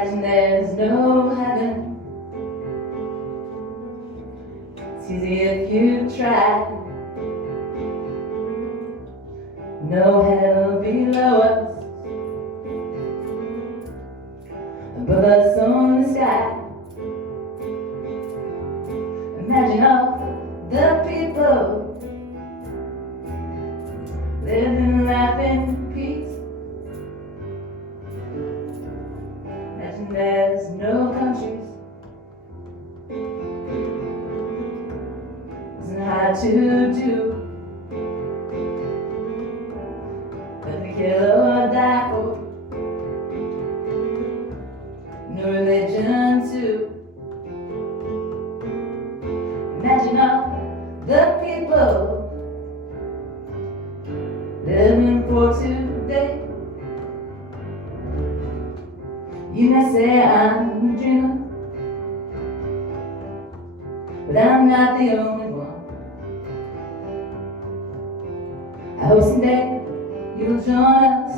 Imagine there's no heaven. It's easy if you try. No hell below us, above us on the sky. Imagine all the people living life in peace. Imagine there's no countries. Isn't hard to do. Kill or die for. No religion too. Imagine all the people living for today. You may say I'm a dreamer, but I'm not the only one. I hope someday you'll join us.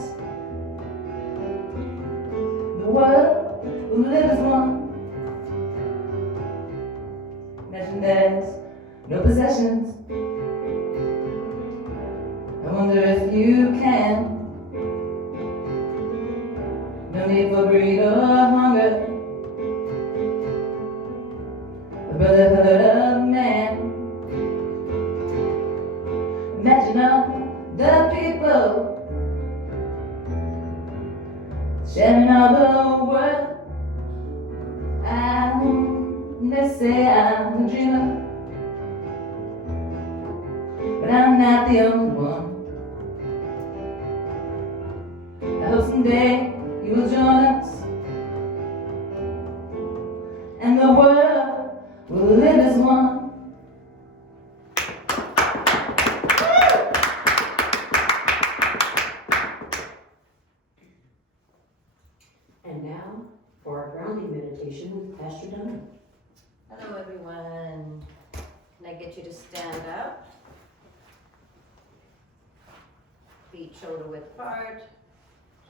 The world will live as one. Imagine there's no possessions. I wonder if you can. No need for greed or hunger. The brotherhood of man. Imagine all the people sharing all the world. They say I'm a dreamer, but I'm not the only one. I hope someday you will join us, and the world will live as one. And now for our grounding meditation with Pastor Donna. Hello everyone. Can I get you to stand up? Feet shoulder width apart.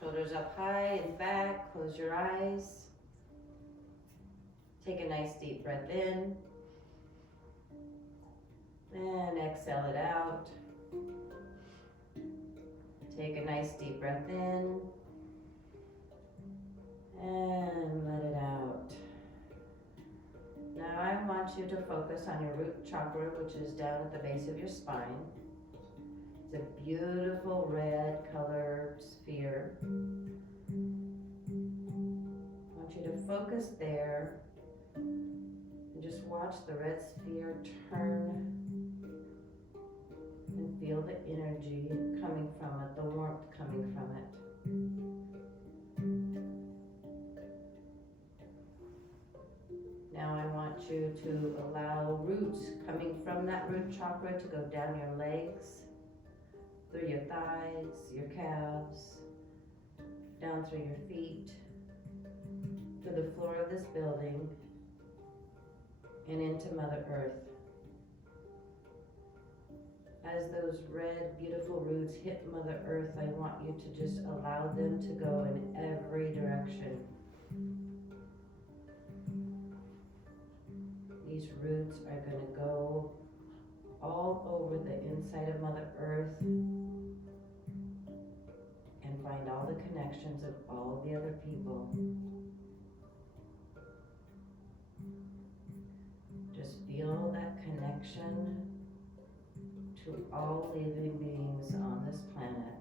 Shoulders up high and back. Close your eyes. Take a nice deep breath in. And exhale it out. Take a nice deep breath in. And let it out. Now I want you to focus on your root chakra, which is down at the base of your spine. It's a beautiful red colored sphere. I want you to focus there and just watch the red sphere turn and feel the energy coming from it, the warmth coming from it. Now I want you to allow roots coming from that root chakra to go down your legs, through your thighs, your calves, down through your feet, to the floor of this building, and into Mother Earth. As those red, beautiful roots hit Mother Earth, I want you to just allow them to go in every direction. These roots are going to go all over the inside of Mother Earth and find all the connections of all the other people. Just feel that connection to all living beings on this planet.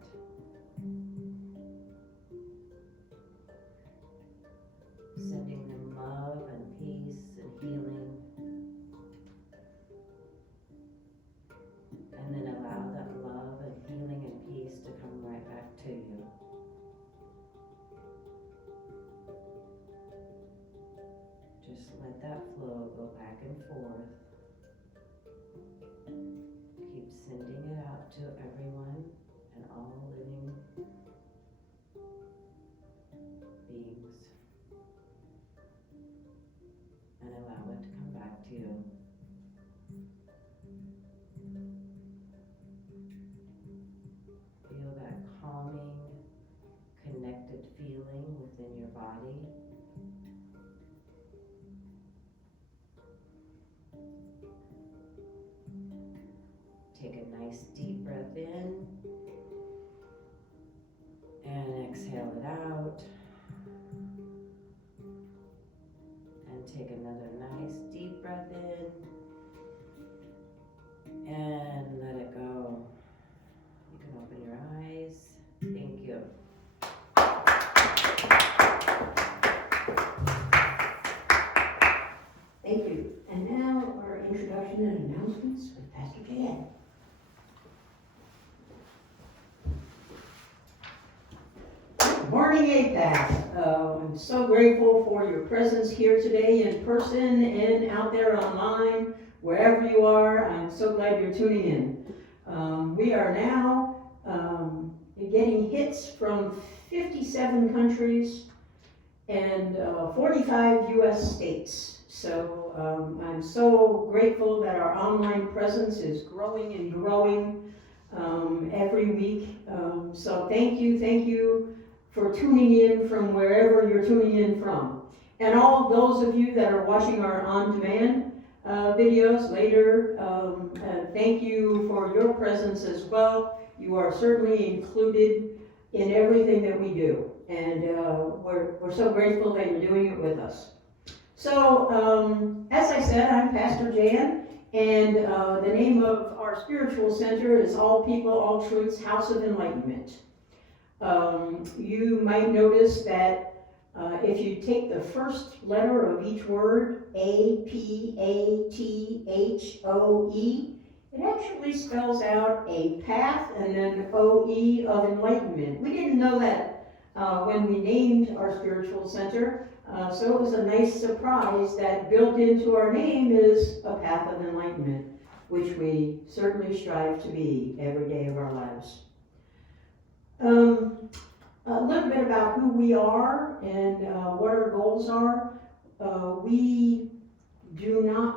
Sending them love and peace and healing. And then allow that love and healing and peace to come right back to you. Just let that flow go back and forth. Keep sending it out to everyone and all living beings. And allow it to come back to you. Feel that calming, connected feeling within your body. nice deep breath in. And exhale it out. And take another nice deep breath in. And let it go. You can open your eyes. Thank you. Thank you. And now our introduction and announcements with Pastor Jan. Good morning, APATH. I'm so grateful for your presence here today in person and out there online, wherever you are. I'm so glad you're tuning in. We are now getting hits from 57 countries and 45 U.S. states. So I'm so grateful that our online presence is growing and growing every week. So thank you for tuning in from wherever you're tuning in from. And all those of you that are watching our on-demand videos later, thank you for your presence as well. You are certainly included in everything that we do. And we're so grateful that you're doing it with us. So, as I said, I'm Pastor Jan, and the name of our spiritual center is All People, All Truths, House of Enlightenment. You might notice that if you take the first letter of each word, APATHOE, it actually spells out a path and then OE of enlightenment. We didn't know that when we named our spiritual center. So it was a nice surprise that built into our name is a path of enlightenment, which we certainly strive to be every day of our lives. A little bit about who we are and what our goals are.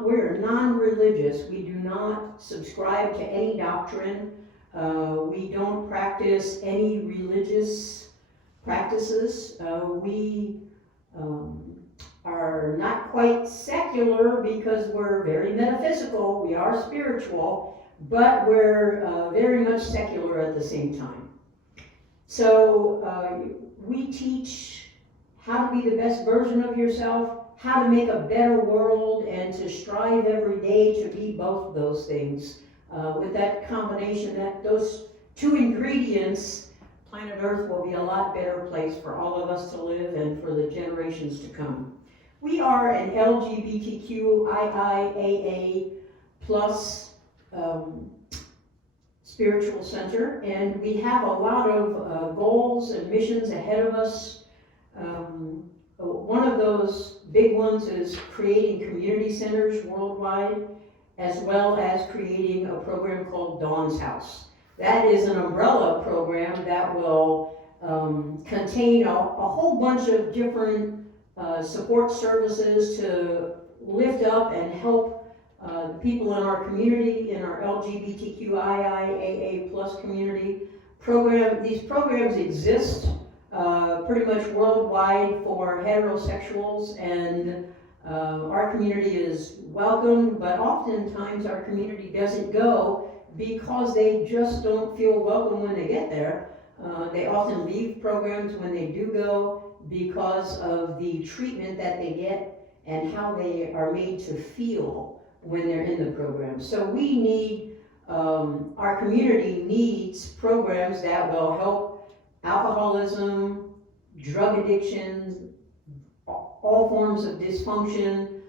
We're non-religious. We do not subscribe to any doctrine. We don't practice any religious practices. We are not quite secular because we're very metaphysical. We are spiritual, but we're very much secular at the same time. So we teach how to be the best version of yourself, how to make a better world, and to strive every day to be both of those things. With that combination, those two ingredients, planet Earth will be a lot better place for all of us to live and for the generations to come. We are an LGBTQ IIAA plus spiritual center, and we have a lot of goals and missions ahead of us. One of those big ones is creating community centers worldwide, as well as creating a program called Dawn's House. That is an umbrella program that will contain a whole bunch of different support services to lift up and help the people in our community, in our LGBTQIA+ plus community. These programs exist pretty much worldwide for heterosexuals, and our community is welcome, but oftentimes our community doesn't go because they just don't feel welcome when they get there. They often leave programs when they do go because of the treatment that they get and how they are made to feel when they're in the program. So we need, our community needs programs that will help alcoholism, drug addiction, all forms of dysfunction,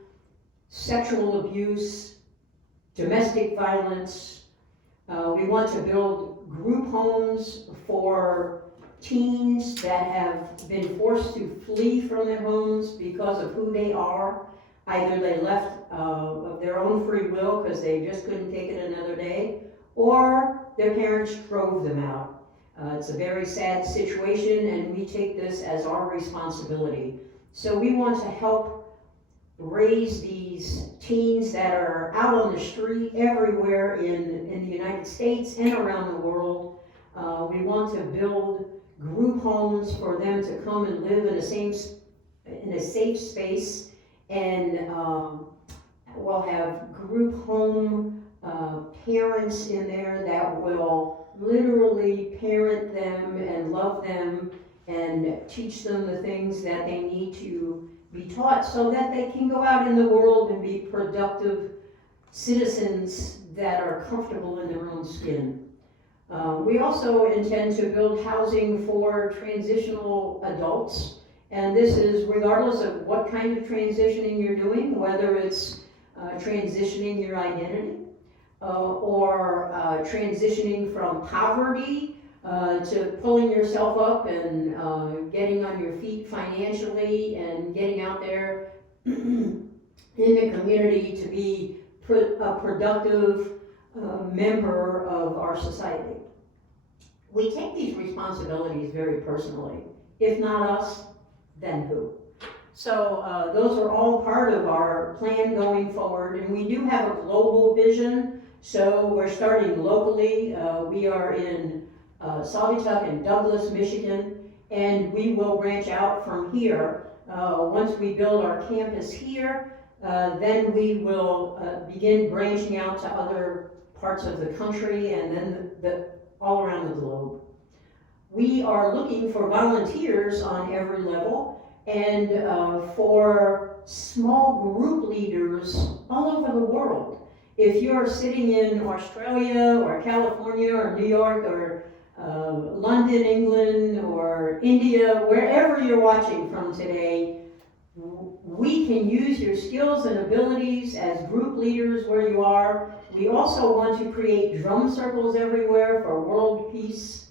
sexual abuse, domestic violence. We want to build group homes for teens that have been forced to flee from their homes because of who they are. Either they left of their own free will because they just couldn't take it another day, or their parents drove them out. It's a very sad situation, and we take this as our responsibility. So we want to help raise these teens that are out on the street everywhere in the United States and around the world. We want to build group homes for them to come and live in a safe space, and we'll have group home parents in there that will literally parent them and love them and teach them the things that they need to be taught so that they can go out in the world and be productive citizens that are comfortable in their own skin. We also intend to build housing for transitional adults, and this is regardless of what kind of transitioning you're doing, whether it's transitioning your identity, or transitioning from poverty to pulling yourself up and getting on your feet financially and getting out there in the community to be a productive member of our society. We take these responsibilities very personally. If not us, then who? So those are all part of our plan going forward, and we do have a global vision. So we're starting locally. We are in Saugatuck and Douglas, Michigan, and we will branch out from here. Once we build our campus here, then we will begin branching out to other parts of the country and then all around the globe. We are looking for volunteers on every level and for small group leaders all over the world. If you're sitting in Australia or California or New York or London, England, or India, wherever you're watching from today, we can use your skills and abilities as group leaders where you are. We also want to create drum circles everywhere for world peace.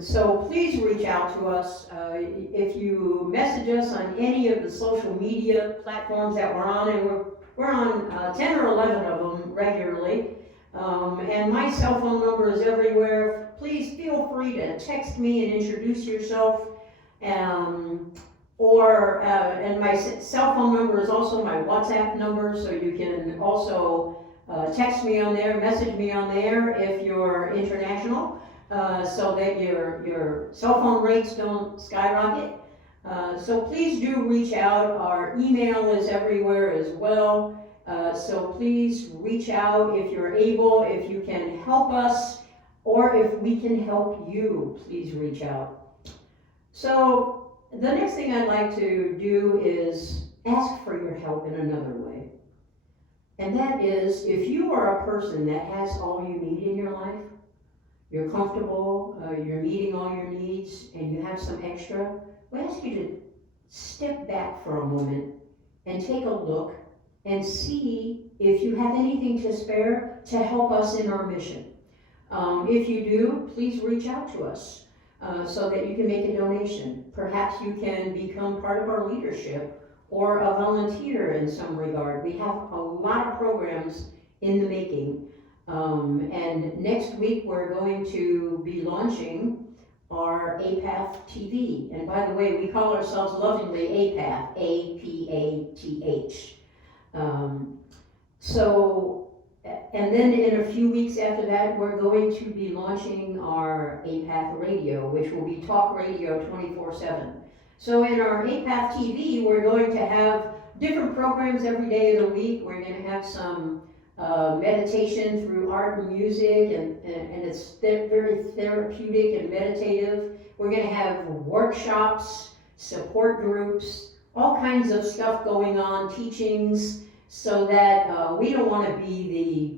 So please reach out to us. If you message us on any of the social media platforms that we're on, and we're on 10 or 11 of them regularly, and my cell phone number is everywhere. Please feel free to text me and introduce yourself. And my cell phone number is also my WhatsApp number, so you can also text me on there, message me on there if you're international, so that your cell phone rates don't skyrocket. So please do reach out. Our email is everywhere as well. So please reach out if you're able, if you can help us, or if we can help you, please reach out. So the next thing I'd like to do is ask for your help in another way. And that is, if you are a person that has all you need in your life, you're comfortable, you're meeting all your needs, and you have some extra, we ask you to step back for a moment and take a look and see if you have anything to spare to help us in our mission. If you do, please reach out to us so that you can make a donation. Perhaps you can become part of our leadership or a volunteer in some regard. We have a lot of programs in the making. And next week we're going to be launching our APATH TV. And by the way, we call ourselves lovingly APATH, A-P-A-T-H. And then in a few weeks after that, we're going to be launching our APATH radio, which will be talk radio 24/7. So in our APATH TV, we're going to have different programs every day of the week. We're going to have some meditation through art and music, and it's very therapeutic and meditative. We're going to have workshops, support groups, all kinds of stuff going on, teachings, so that we don't want to be the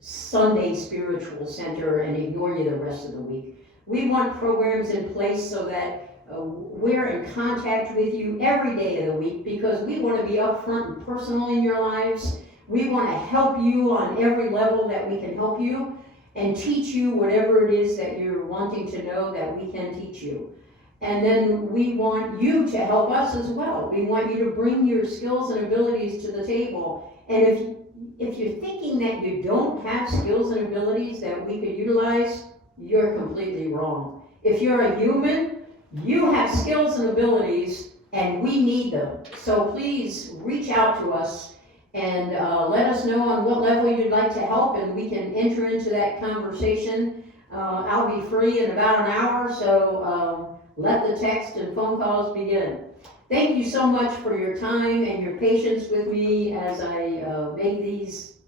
Sunday spiritual center and ignore you the rest of the week. We want programs in place so that we're in contact with you every day of the week, because we want to be upfront and personal in your lives. We want to help you on every level that we can help you, and teach you whatever it is that you're wanting to know that we can teach you. And then we want you to help us as well. We want you to bring your skills and abilities to the table. And if you're thinking that you don't have skills and abilities that we could utilize, you're completely wrong. If you're a human, you have skills and abilities, and we need them. So please reach out to us and let us know on what level you'd like to help, and we can enter into that conversation. I'll be free in about an hour, so let the text and phone calls begin. Thank you so much for your time and your patience with me as I made these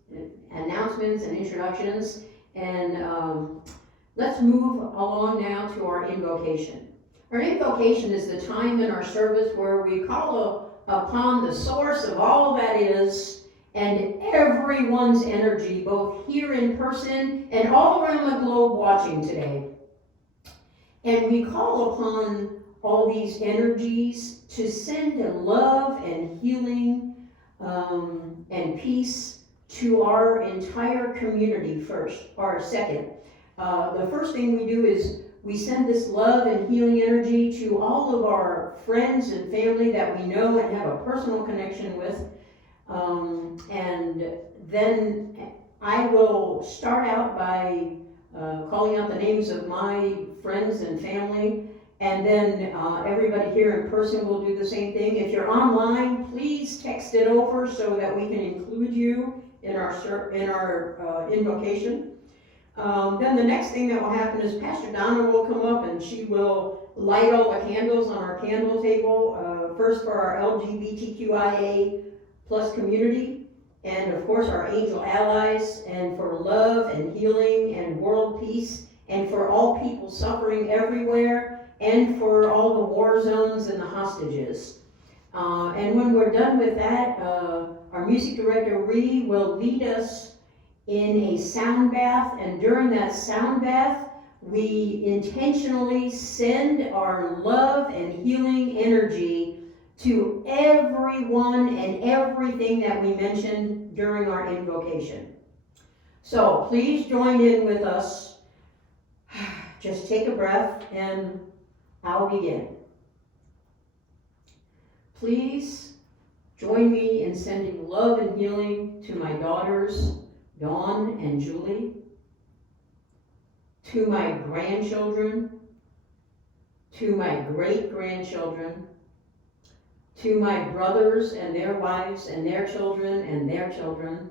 announcements and introductions, and let's move along now to our invocation. Our invocation is the time in our service where we call upon the source of all that is and everyone's energy, both here in person and all around the globe watching today. And we call upon all these energies to send love and healing and peace to our entire community first, or second. The first thing we do is we send this love and healing energy to all of our friends and family that we know and have a personal connection with. And then I will start out by calling out the names of my friends and family, and then everybody here in person will do the same thing. If you're online, please text it over so that we can include you in our invocation. Then the next thing that will happen is Pastor Donna will come up and she will light all the candles on our candle table, first for our LGBTQIA plus community, and of course our angel allies, and for love and healing and world peace, and for all people suffering everywhere, and for all the war zones and the hostages. And when we're done with that, our music director Ree will lead us in a sound bath, and during that sound bath, we intentionally send our love and healing energy to everyone and everything that we mentioned during our invocation. So please join in with us. Just take a breath and I'll begin. Please join me in sending love and healing to my daughters, Dawn and Julie, to my grandchildren, to my great-grandchildren, to my brothers and their wives and their children and their children,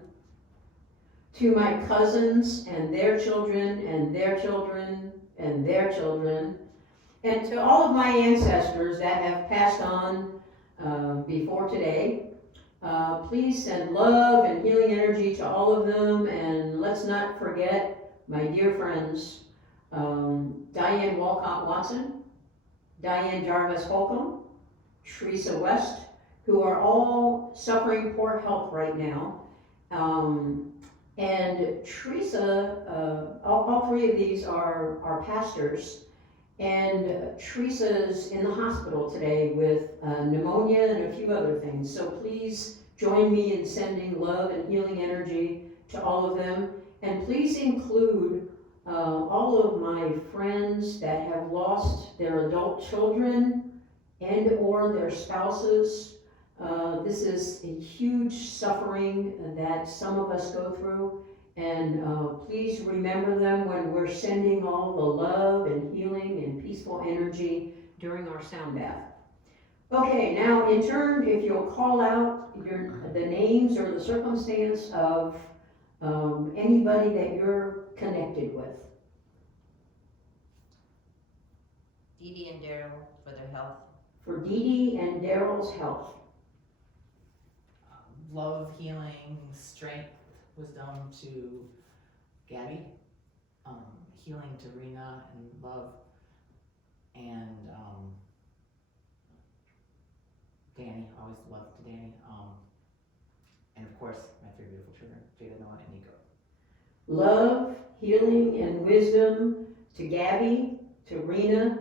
to my cousins and their children and their children and their children, and to all of my ancestors that have passed on before today. Please send love and healing energy to all of them, and let's not forget my dear friends, Diane Walcott Watson, Diane Jarvis Holcomb, Teresa West, who are all suffering poor health right now. And Teresa, all three of these are pastors, and Teresa's in the hospital today with pneumonia and a few other things. So please join me in sending love and healing energy to all of them. And please include all of my friends that have lost their adult children and or their spouses. This is a huge suffering that some of us go through, and please remember them when we're sending all the love and healing and peaceful energy during our sound bath. Okay, now in turn, if you'll call out the names or the circumstance of anybody that you're connected with. Dee Dee and Daryl for their health. For Dee Dee and Daryl's health. Love, healing, strength, wisdom to Gabby, healing to Rena, and love, and Danny, always love to Danny, and of course my three beautiful children, Jada, Noah, and Nico. Love, healing, and wisdom to Gabby, to Rena,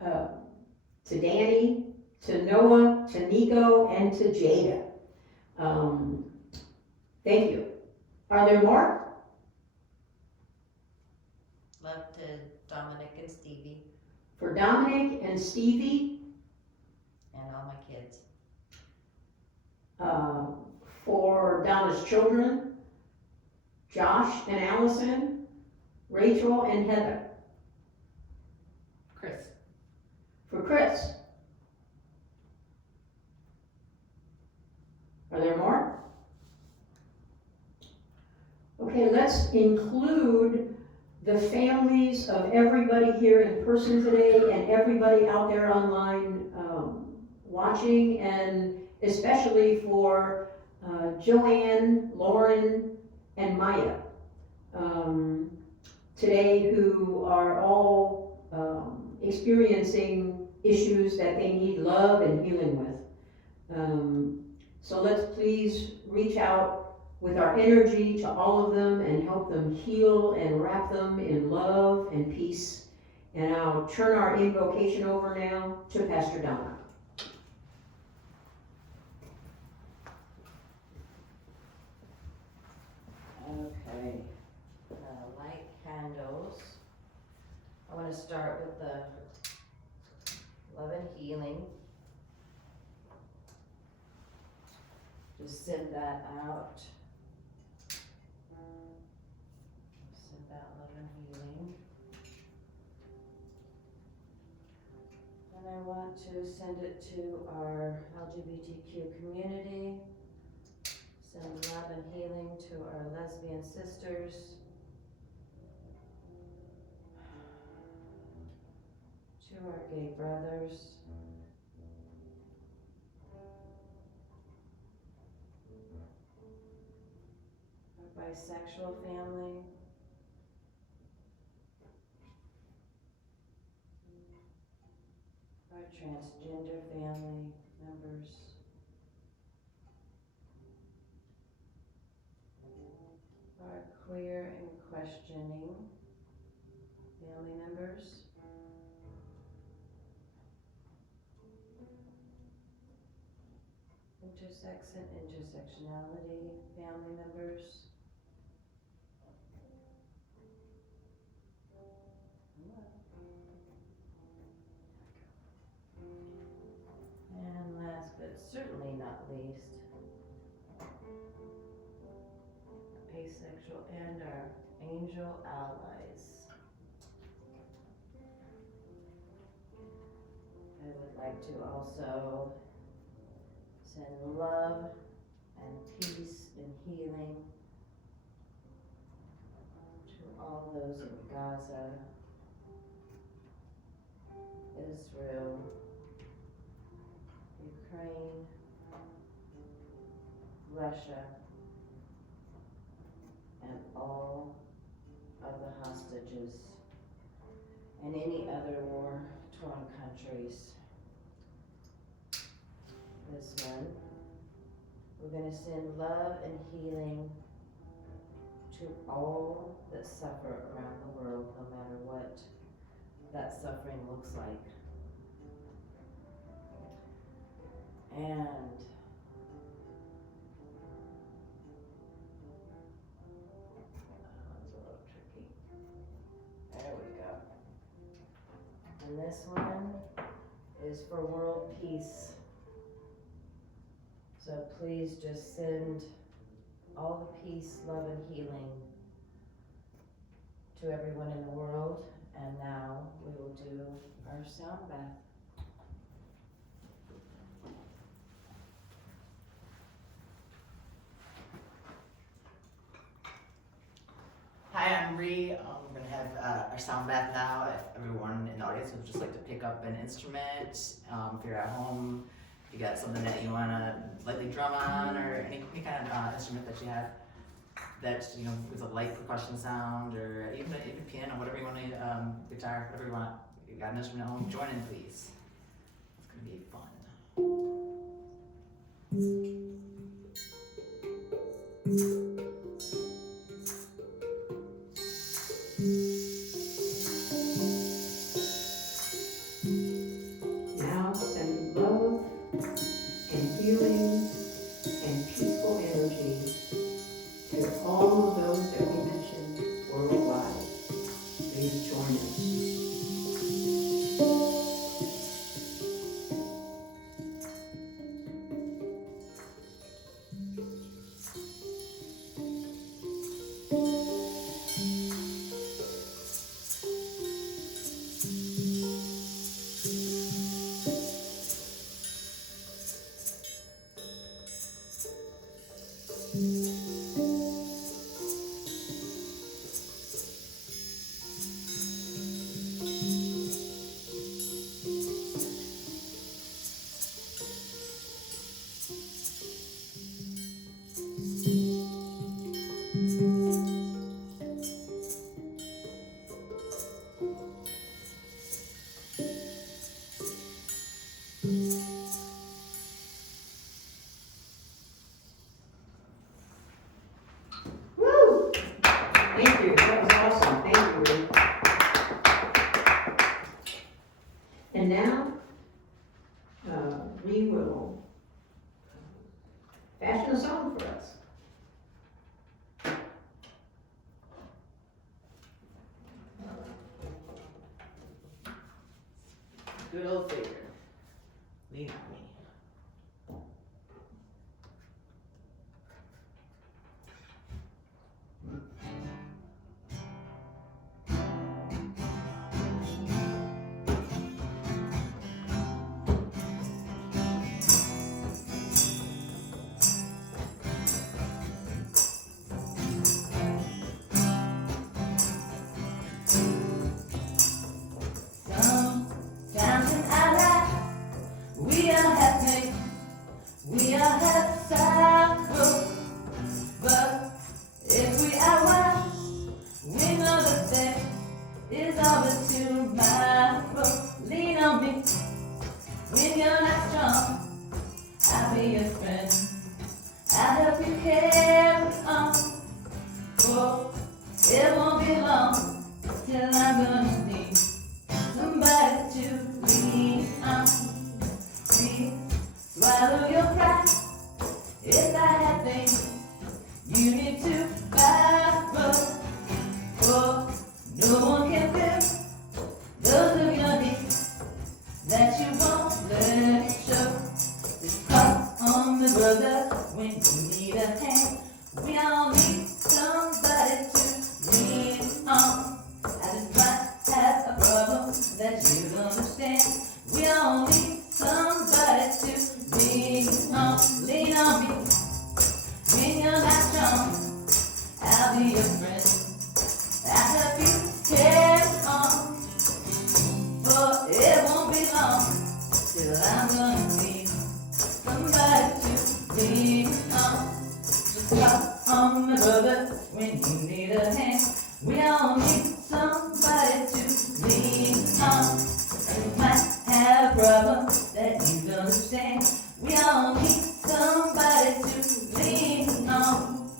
to Danny, to Noah, to Nico, and to Jada. Thank you. Are there more? Love to Dominic and Stevie For Dominic and Stevie, and all my kids. for Donna's children, Josh and Allison, Rachel and Heather. Chris. For Chris. Are there more? Okay, let's include the families of everybody here in person today and everybody out there online watching, and especially for Joanne, Lauren, and Maya today who are all experiencing issues that they need love and healing with. So let's please reach out with our energy to all of them and help them heal and wrap them in love and peace. And I'll turn our invocation over now to Pastor Donna. Okay, light candles. I want to start with the love and healing. Just send that out. Send that love and healing. And I want to send it to our LGBTQ community. Send love and healing to our lesbian sisters. To our gay brothers. Our bisexual family. Our transgender family members. Our queer and questioning family members. Intersex and intersectionality family members. And last but certainly not least, asexual and our angel allies. I would like to also send love and peace and healing to all those in Gaza, Israel, Ukraine, Russia, and all of the hostages and any other war-torn countries. This one, we're going to send love and healing to all that suffer around the world, no matter what that suffering looks like. And that one's a little tricky. There we go. And this one is for world peace. So please just send all the peace, love, and healing to everyone in the world. And now we will do our sound bath. Hi, I'm Ree. We're gonna have our sound bath now. If everyone in the audience would just like to pick up an instrument, if you're at home, if you got something that you wanna lightly drum on, or any kind of instrument that you have that with a light percussion sound, or even piano, whatever you want to, guitar, whatever you want. If you got an instrument at home, join in, please. It's gonna be fun. Now send love and healing and peaceful energy to all of those that we mentioned worldwide. Please join us. Woo! Thank you, that was awesome, thank you, Ruth. And now, we will fashion a song for us. Good old figure. Lean on me. Sometimes in our life, we all have pain, we all have sorrow. But if we are wise, we know the day is always tomorrow. Lean on me when you're not strong. I'll be your friend. I'll help you carry on. Oh, it won't be long till I'm gonna need somebody to lean on. Please swallow your pride. If I have things you need to borrow, oh, no one can fill those of your needs that you won't let it show. Just call on the brother when you need a hand. We all need somebody to lean on. I just might have a problem that you don't understand. We all need somebody to lean on. Lean on me when you're not strong. I'll be your friend. I'll help you carry on. For it won't be long till I'm gonna need somebody to lean on. Just call on my brother when you need a hand. We all need somebody to lean on. And you might have a problem that you don't understand. We all need somebody to lean on.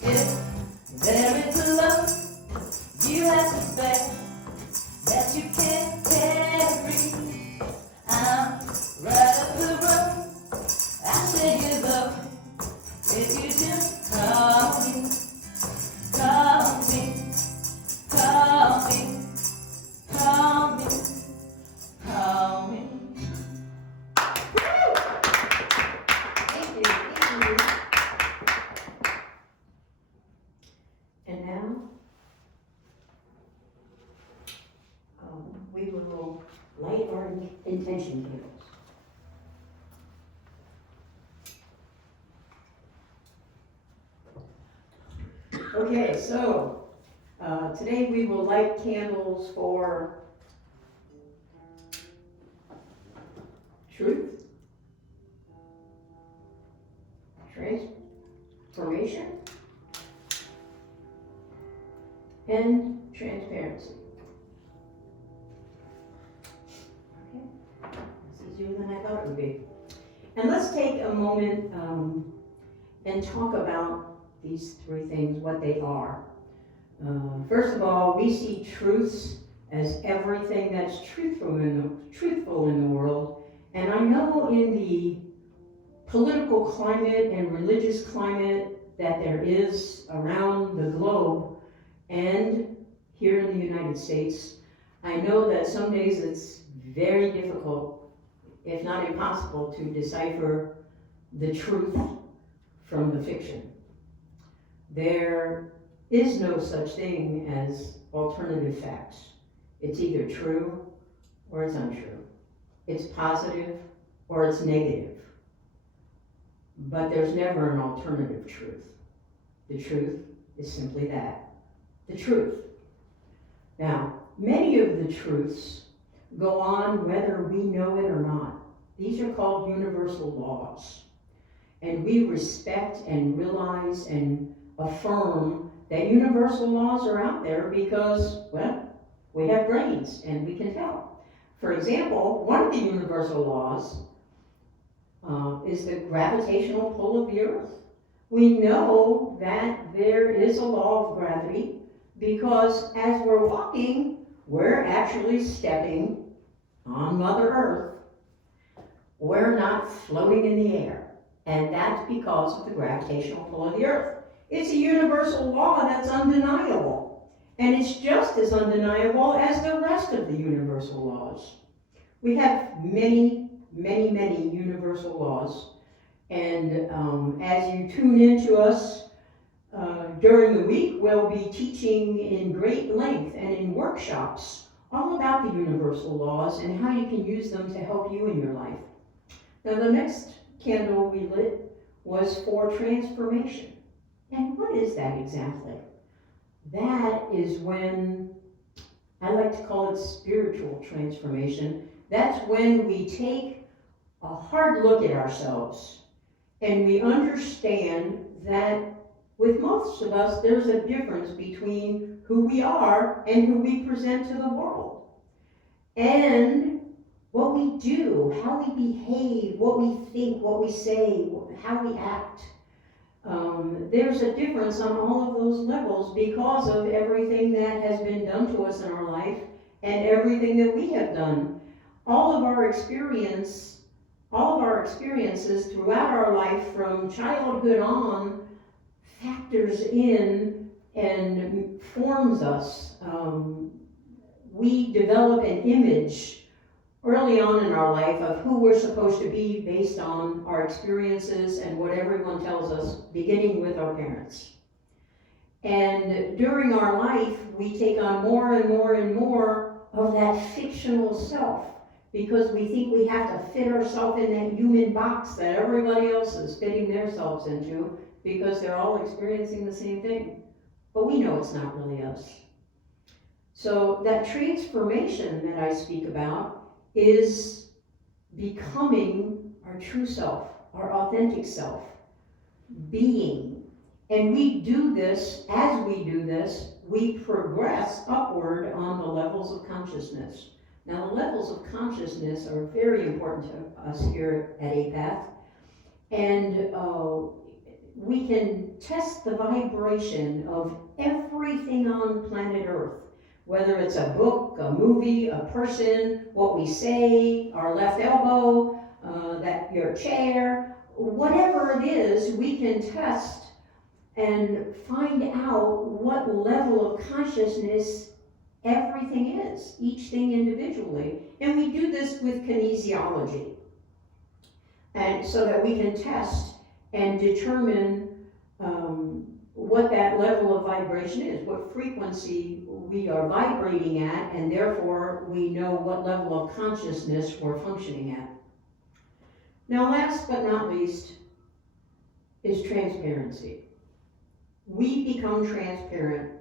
If there is a load you have to bear that you can't carry, I'm right up the road. I'll share you though. If you just call me, call me, call me, call me, call me. Thank you, thank you. And now, we will light our intention candles. Okay, so today we will light candles for truth, transformation, and transparency. Okay, this is easier than I thought it would be. And let's take a moment and talk about these three things, what they are. First of all, we see truths as everything that's truthful in the world. And I know in the political climate and religious climate that there is around the globe and here in the United States, I know that some days it's very difficult, if not impossible, to decipher the truth from the fiction. There is no such thing as alternative facts. It's either true or it's untrue. It's positive or it's negative. But there's never an alternative truth. The truth is simply that, the truth. Now, many of the truths go on whether we know it or not. These are called universal laws. And we respect and realize and affirm that universal laws are out there because, well, we have brains and we can tell. For example, one of the universal laws is the gravitational pull of the earth. We know that there is a law of gravity because as we're walking, we're actually stepping on Mother Earth. We're not floating in the air. And that's because of the gravitational pull of the earth. It's a universal law that's undeniable. And it's just as undeniable as the rest of the universal laws. We have many, many, many universal laws. And as you tune into us during the week, we'll be teaching in great length and in workshops all about the universal laws and how you can use them to help you in your life. Now, the next candle we lit was for transformation. And what is that exactly? That is when, I like to call it spiritual transformation. That's when we take a hard look at ourselves and we understand that with most of us, there's a difference between who we are and who we present to the world. And what we do, how we behave, what we think, what we say, how we act. There's a difference on all of those levels because of everything that has been done to us in our life and everything that we have done. All of our experiences throughout our life from childhood on factors in and forms us. We develop an image early on in our life of who we're supposed to be based on our experiences and what everyone tells us, beginning with our parents. And during our life, we take on more and more and more of that fictional self because we think we have to fit ourselves in that human box that everybody else is fitting themselves into because they're all experiencing the same thing. But we know it's not really us. So that transformation that I speak about is becoming our true self, our authentic self, being. And we do this, as we do this, we progress upward on the levels of consciousness. Now, the levels of consciousness are very important to us here at APATH. And we can test the vibration of everything on planet Earth. Whether it's a book, a movie, a person, what we say, our left elbow, your chair, whatever it is, we can test and find out what level of consciousness everything is, each thing individually. And we do this with kinesiology. And so that we can test and determine what that level of vibration is, what frequency we are vibrating at, and therefore we know what level of consciousness we're functioning at. Now, last but not least is transparency. We become transparent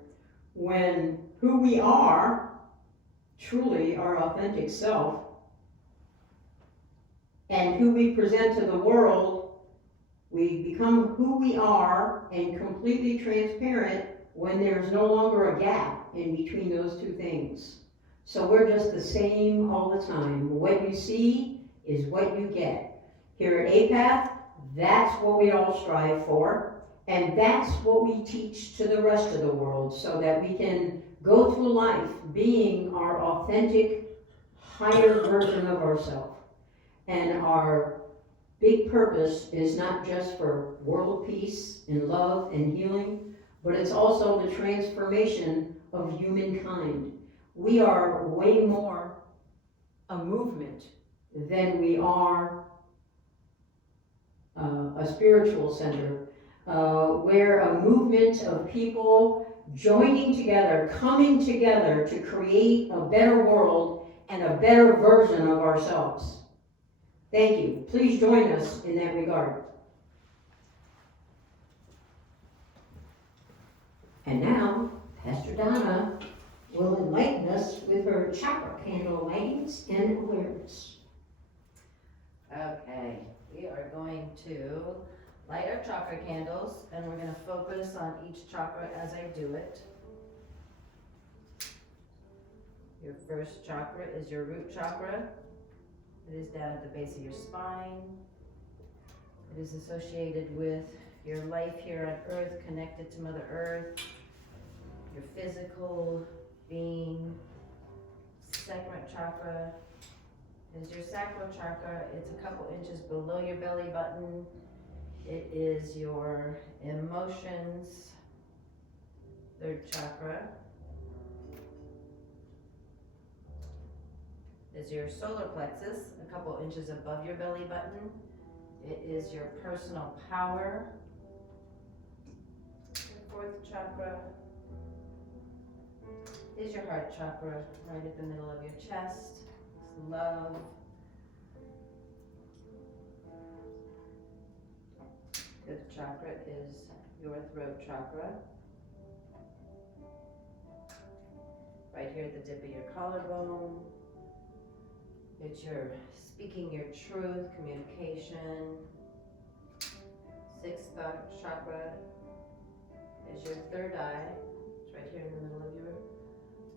when who we are, truly our authentic self, and who we present to the world, we become who we are and completely transparent when there's no longer a gap in between those two things. So we're just the same all the time. What you see is what you get. Here at APATH, that's what we all strive for, and that's what we teach to the rest of the world so that we can go through life being our authentic, higher version of ourselves. And our big purpose is not just for world peace and love and healing, but it's also the transformation of humankind. We are way more a movement than we are a spiritual center. We're a movement of people joining together, coming together to create a better world and a better version of ourselves. Thank you. Please join us in that regard. And now, Pastor Donna will enlighten us with her chakra candle lightings and awareness. Okay, we are going to light our chakra candles, and we're going to focus on each chakra as I do it. Your first chakra is your root chakra. It is down at the base of your spine. It is associated with your life here on earth, connected to Mother Earth, your physical being. Second chakra is your sacral chakra. It's a couple inches below your belly button. It is your emotions. Third chakra is your solar plexus, a couple inches above your belly button. It is your personal power. Your fourth chakra is your heart chakra, right at the middle of your chest. It's love. Fifth chakra is your throat chakra. Right here at the tip of your collarbone. It's your speaking your truth, communication. Sixth chakra is your third eye. It's right here in the middle of your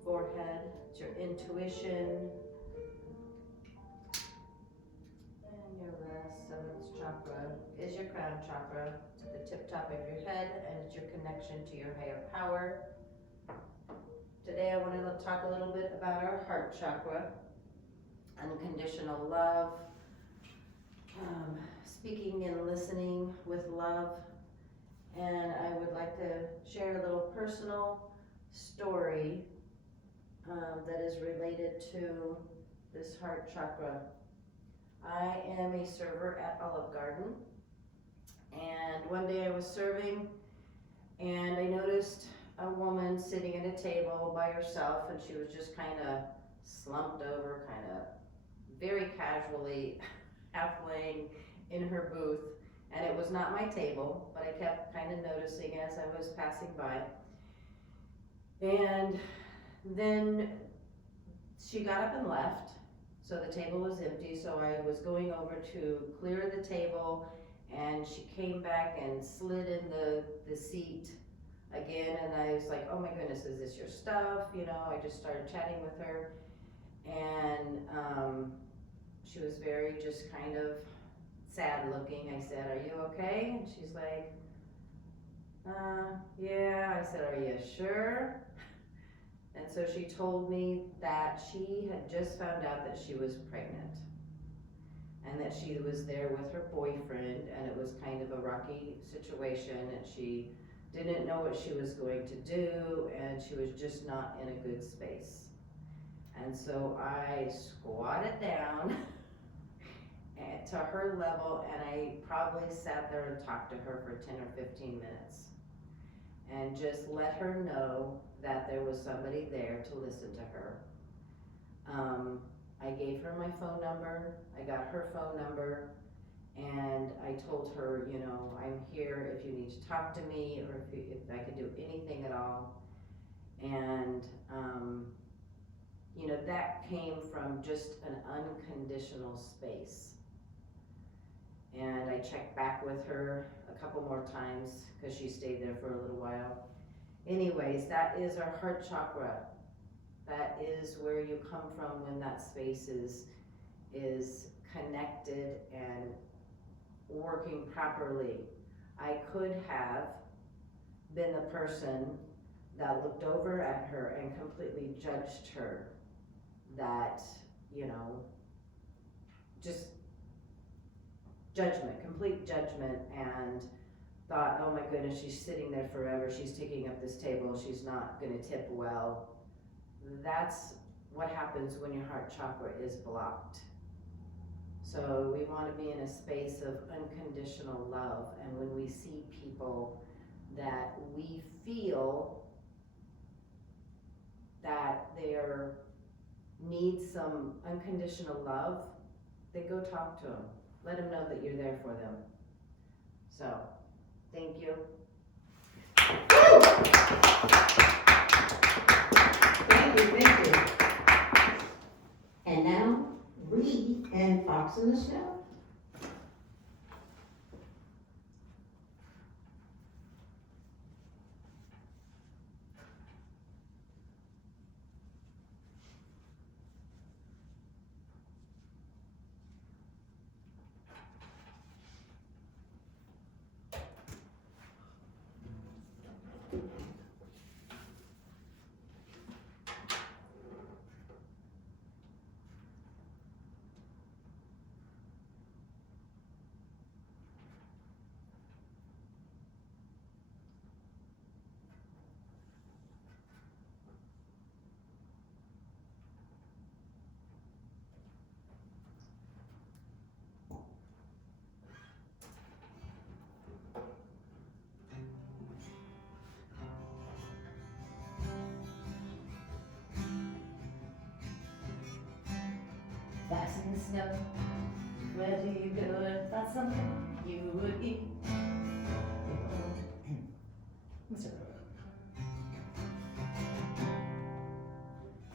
forehead. It's your intuition. And your last, seventh chakra is your crown chakra. It's at the tip top of your head, and it's your connection to your higher power. Today I want to talk a little bit about our heart chakra, unconditional love, speaking and listening with love. And I would like to share a little personal story that is related to this heart chakra. I am a server at Olive Garden, and one day I was serving and I noticed a woman sitting at a table by herself, and she was just kind of slumped over, kind of very casually half laying in her booth. And it was not my table, but I kept kind of noticing as I was passing by. And then she got up and left, so the table was empty, so I was going over to clear the table, and she came back and slid in the seat again, and I was like, oh my goodness, is this your stuff? You know, I just started chatting with her, and she was very just kind of sad looking. I said, are you okay? And she's like, yeah. I said, are you sure? And so she told me that she had just found out that she was pregnant, and that she was there with her boyfriend, and it was kind of a rocky situation, and she didn't know what she was going to do, and she was just not in a good space. And so I squatted down to her level, and I probably sat there and talked to her for 10 or 15 minutes and just let her know that there was somebody there to listen to her. I gave her my phone number, I got her phone number, and I told her, you know, I'm here if you need to talk to me, or if I could do anything at all. And you know, that came from just an unconditional space. And I checked back with her a couple more times because she stayed there for a little while. Anyways, that is our heart chakra. That is where you come from when that space is connected and working properly. I could have been the person that looked over at her and completely judged her, that, you know, just judgment, complete judgment, and thought, oh my goodness, she's sitting there forever, she's taking up this table, she's not going to tip well. That's what happens when your heart chakra is blocked. So we want to be in a space of unconditional love, and when we see people that we feel that they need some unconditional love, then go talk to them. Let them know that you're there for them. So, thank you. Thank you. And now, Reed and Fox in the Snow. in the snow. Where do you go and find something you would eat? Mr.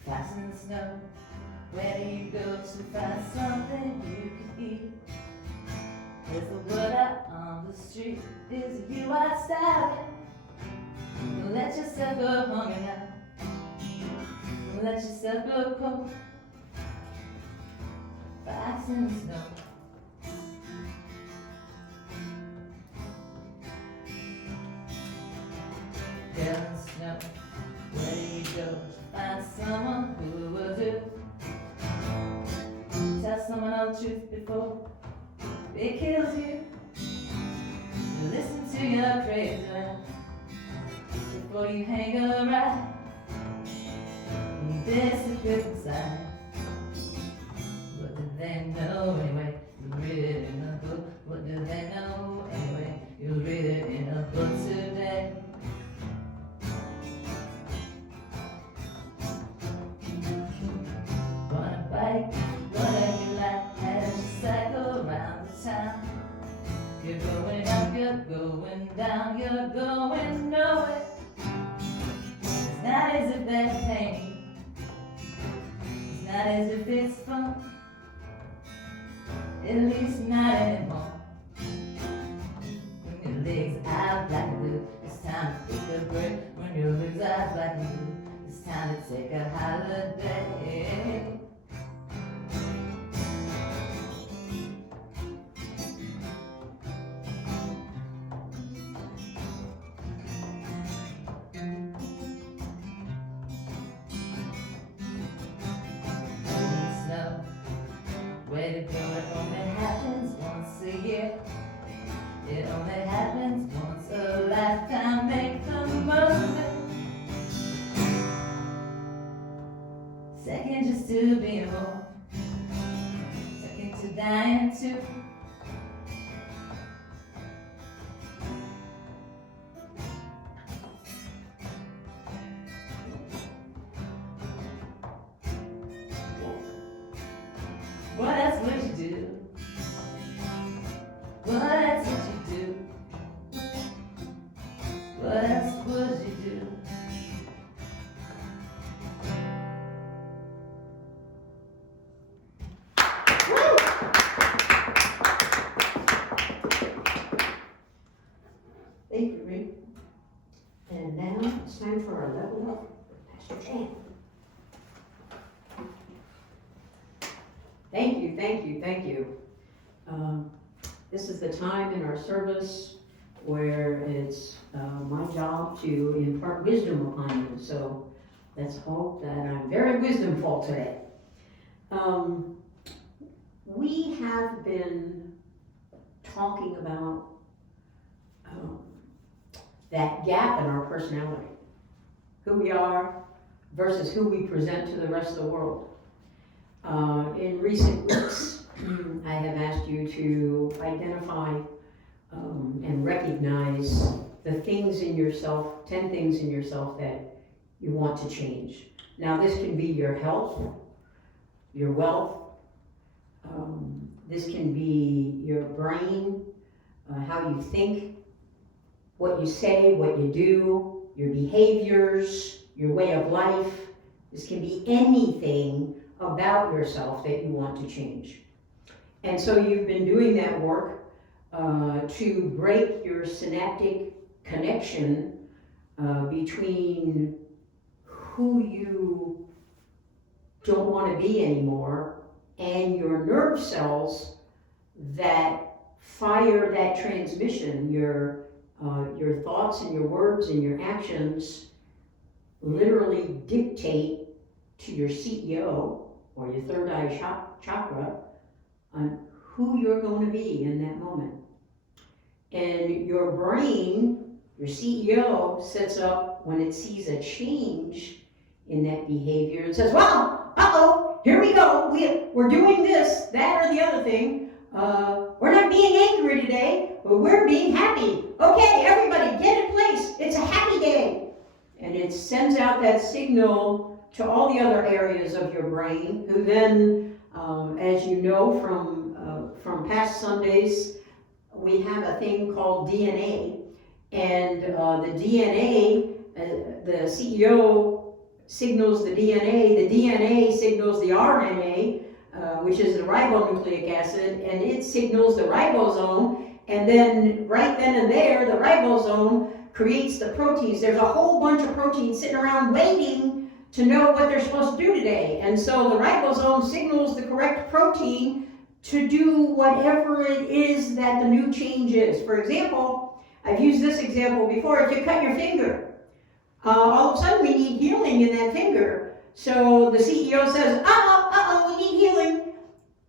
Fast in the snow. Where do you go to find something you can eat? There's a word out on the street. Is it you I stab it? Let yourself go hungry now. Let yourself go cold. Fast in the snow. Down in the snow. Where do you go to find someone who will do? Tell someone all the truth before it kills you. Listen to your crazy man before you hang around and disappear inside. What do they know anyway? You read it in a book. What do they know anyway? You read it in a book today. Wanna bike, whatever you like, as you cycle around the town. You're going up, you're going down, you're going nowhere. It's not as if they're paying, it's not as if it's fun, at least not anymore. When your legs are black and blue, it's time to take a break. When your legs are black and blue, it's time to take a holiday. Snow, where to go, it only happens once a year. It only happens once a lifetime, make the most of it. Second just to be born, second to dying too. What else would you do? What else would you do? What else would you do? Thank you, Rick. And now it's time for our level up with Pastor Jan. Thank you, thank you, thank you. This is the time in our service where it's my job to impart wisdom upon you. So let's hope that I'm very wisdomful today. We have been talking about that gap in our personality, who we are versus who we present to the rest of the world. In recent weeks, I have asked you to identify and recognize the things in yourself, 10 things in yourself that you want to change. Now this can be your health, your wealth, this can be your brain, how you think, what you say, what you do, your behaviors, your way of life. This can be anything about yourself that you want to change. And so you've been doing that work to break your synaptic connection between who you don't want to be anymore and your nerve cells that fire that transmission. Your thoughts and your words and your actions literally dictate to your CEO or your third eye chakra on who you're going to be in that moment. And your brain, your CEO, sets up when it sees a change in that behavior and says, well, uh-oh, here we go. We're doing this, that, or the other thing. We're not being angry today, but we're being happy. Okay, everybody, get in place. It's a happy day. And it sends out that signal to all the other areas of your brain, who then As you know from past Sundays, we have a thing called DNA, and the DNA, the CEO signals the DNA signals the RNA, which is the ribonucleic acid, and it signals the ribosome, and then right then and there, the ribosome creates the proteins. There's a whole bunch of proteins sitting around waiting to know what they're supposed to do today. And so the ribosome signals the correct protein to do whatever it is that the new change is. For example, I've used this example before. If you cut your finger, all of a sudden we need healing in that finger. So the CEO says, we need healing.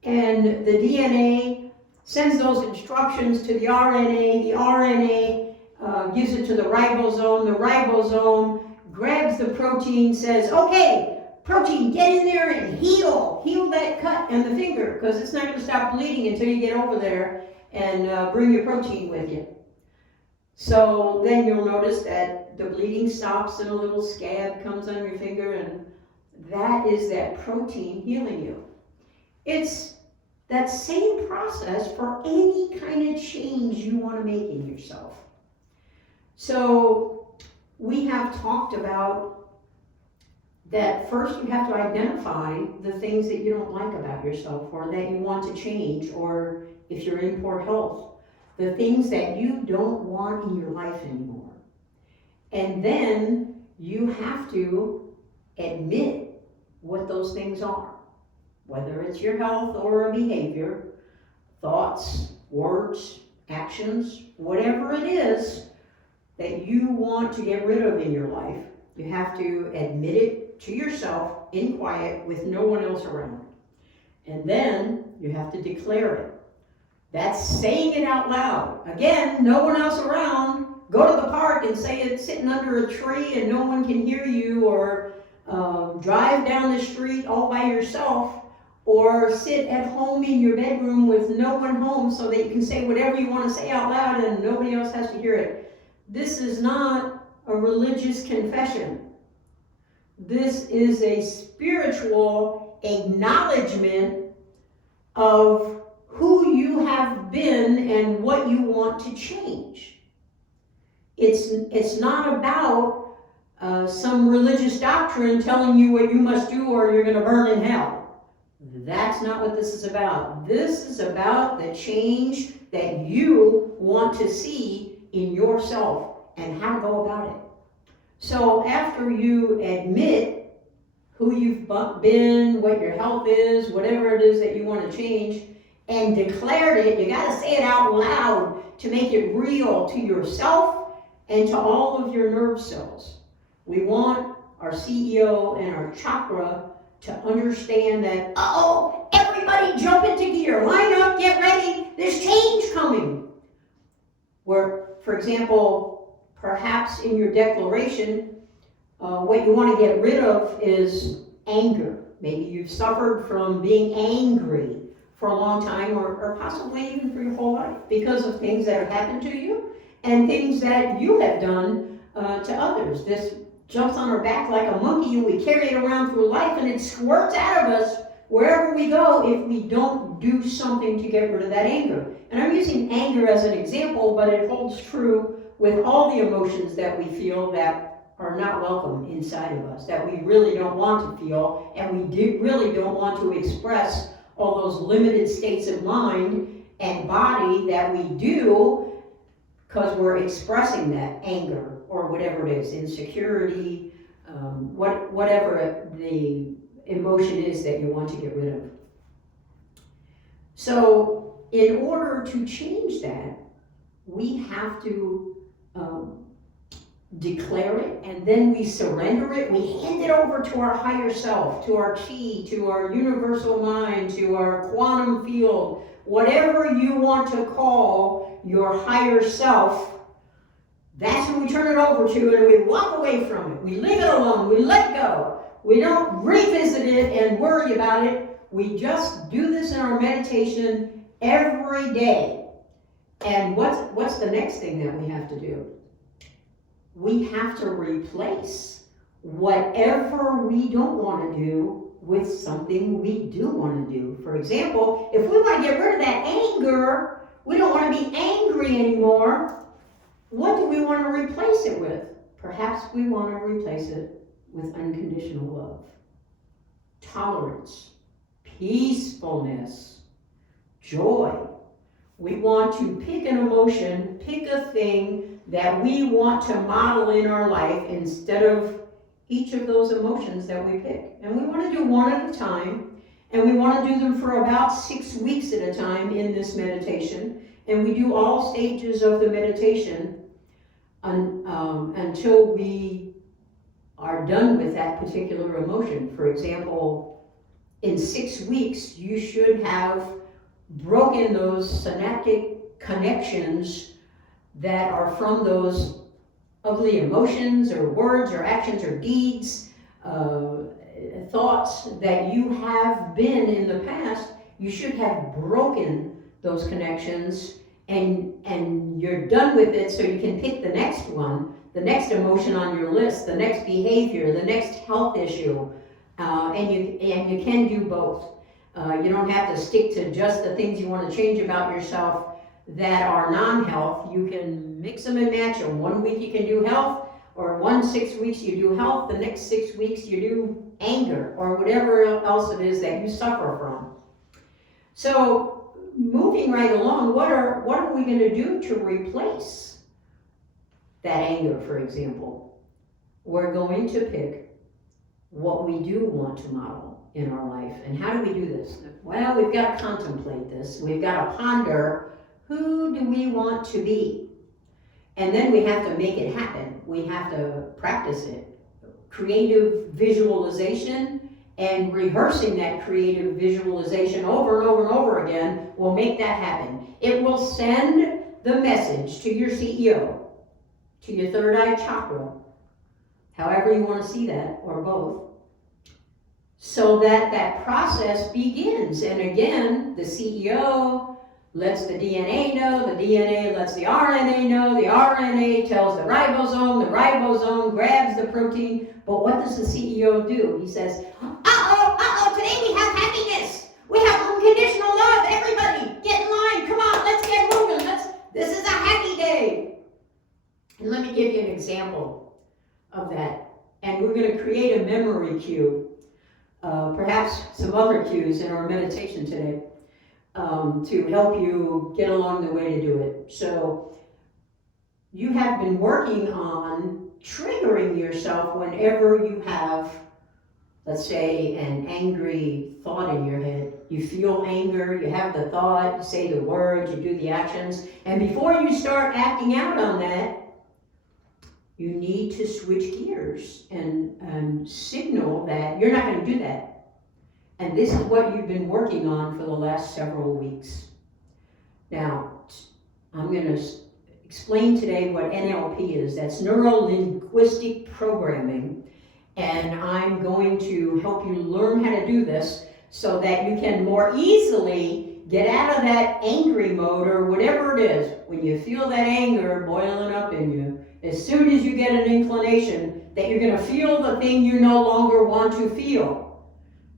And the DNA sends those instructions to the RNA. The RNA gives it to the ribosome. The ribosome grabs the protein, says, okay, protein, get in there and heal that cut in the finger, because it's not going to stop bleeding until you get over there and bring your protein with you. So then you'll notice that the bleeding stops and a little scab comes on your finger, and that is that protein healing you. It's that same process for any kind of change you want to make in yourself. So we have talked about that first you have to identify the things that you don't like about yourself or that you want to change, or if you're in poor health, the things that you don't want in your life anymore. And then you have to admit what those things are, whether it's your health or a behavior, thoughts, words, actions, whatever it is that you want to get rid of in your life. You have to admit it to yourself in quiet with no one else around. And then you have to declare it. That's saying it out loud. Again, no one else around. Go to the park and say it sitting under a tree and no one can hear you, or drive down the street all by yourself, or sit at home in your bedroom with no one home so that you can say whatever you want to say out loud and nobody else has to hear it. This is not a religious confession. This is a spiritual acknowledgement of who you have been and what you want to change. It's not about some religious doctrine telling you what you must do or you're going to burn in hell. That's not what this is about. This is about the change that you want to see in yourself and how to go about it. So after you admit who you've been, what your health is, whatever it is that you want to change, and declared it, you got to say it out loud to make it real to yourself and to all of your nerve cells. We want our CEO and our chakra to understand that, everybody jump into gear, line up, get ready, there's change coming. Where, for example, perhaps in your declaration, what you want to get rid of is anger. Maybe you've suffered from being angry for a long time, or possibly even for your whole life, because of things that have happened to you and things that you have done to others. This jumps on our back like a monkey and we carry it around through life, and it squirts out of us wherever we go if we don't do something to get rid of that anger. And I'm using anger as an example, but it holds true with all the emotions that we feel that are not welcome inside of us, that we really don't want to feel, and we really don't want to express all those limited states of mind and body that we do because we're expressing that anger or whatever it is, insecurity, whatever the emotion is that you want to get rid of. So in order to change that, we have to declare it, and then we surrender it. We hand it over to our higher self, to our chi, to our universal mind, to our quantum field, whatever you want to call your higher self. That's who we turn it over to, and we walk away from it. We leave it alone. We let go. We don't revisit it and worry about it. We just do this in our meditation every day. And what's the next thing that we have to do? We have to replace whatever we don't want to do with something we do want to do. For example, if we want to get rid of that anger, we don't want to be angry anymore, what do we want to replace it with? Perhaps we want to replace it with unconditional love, tolerance, peacefulness, joy. We want to pick an emotion, pick a thing that we want to model in our life instead of each of those emotions that we pick. And we want to do one at a time, and we want to do them for about 6 weeks at a time in this meditation. And we do all stages of the meditation until we are done with that particular emotion. For example, in 6 weeks, you should have broken those synaptic connections that are from those ugly emotions or words or actions or deeds, thoughts that you have been in the past. You should have broken those connections, and you're done with it, so you can pick the next one, the next emotion on your list, the next behavior, the next health issue, and you can do both. You don't have to stick to just the things you want to change about yourself that are non-health. You can mix them and match them. 1 week you can do health, or 6 weeks you do health, the next 6 weeks you do anger, or whatever else it is that you suffer from. So, moving right along, what are we going to do to replace that anger, for example? We're going to pick what we do want to model in our life. And how do we do this? Well, we've got to contemplate this. We've got to ponder, who do we want to be? And then we have to make it happen. We have to practice it. Creative visualization and rehearsing that creative visualization over and over and over again will make that happen. It will send the message to your CEO, to your third eye chakra, however you want to see that, or both, so that that process begins. And again, the CEO lets the DNA know, the DNA lets the RNA know, the RNA tells the ribosome grabs the protein. But what does the CEO do? He says, today we have happiness. We have unconditional love. Everybody, get in line. Come on, let's get moving. This is a happy day. And let me give you an example of that. And we're going to create a memory cue, perhaps some other cues in our meditation today, to help you get along the way to do it. So you have been working on triggering yourself whenever you have, let's say, an angry thought in your head. You feel anger, you have the thought, you say the words, you do the actions, and before you start acting out on that, you need to switch gears and signal that you're not going to do that. And this is what you've been working on for the last several weeks. Now, I'm going to explain today what NLP is. That's neuro-linguistic programming. And I'm going to help you learn how to do this so that you can more easily get out of that angry mode, or whatever it is. When you feel that anger boiling up in you, as soon as you get an inclination that you're going to feel the thing you no longer want to feel,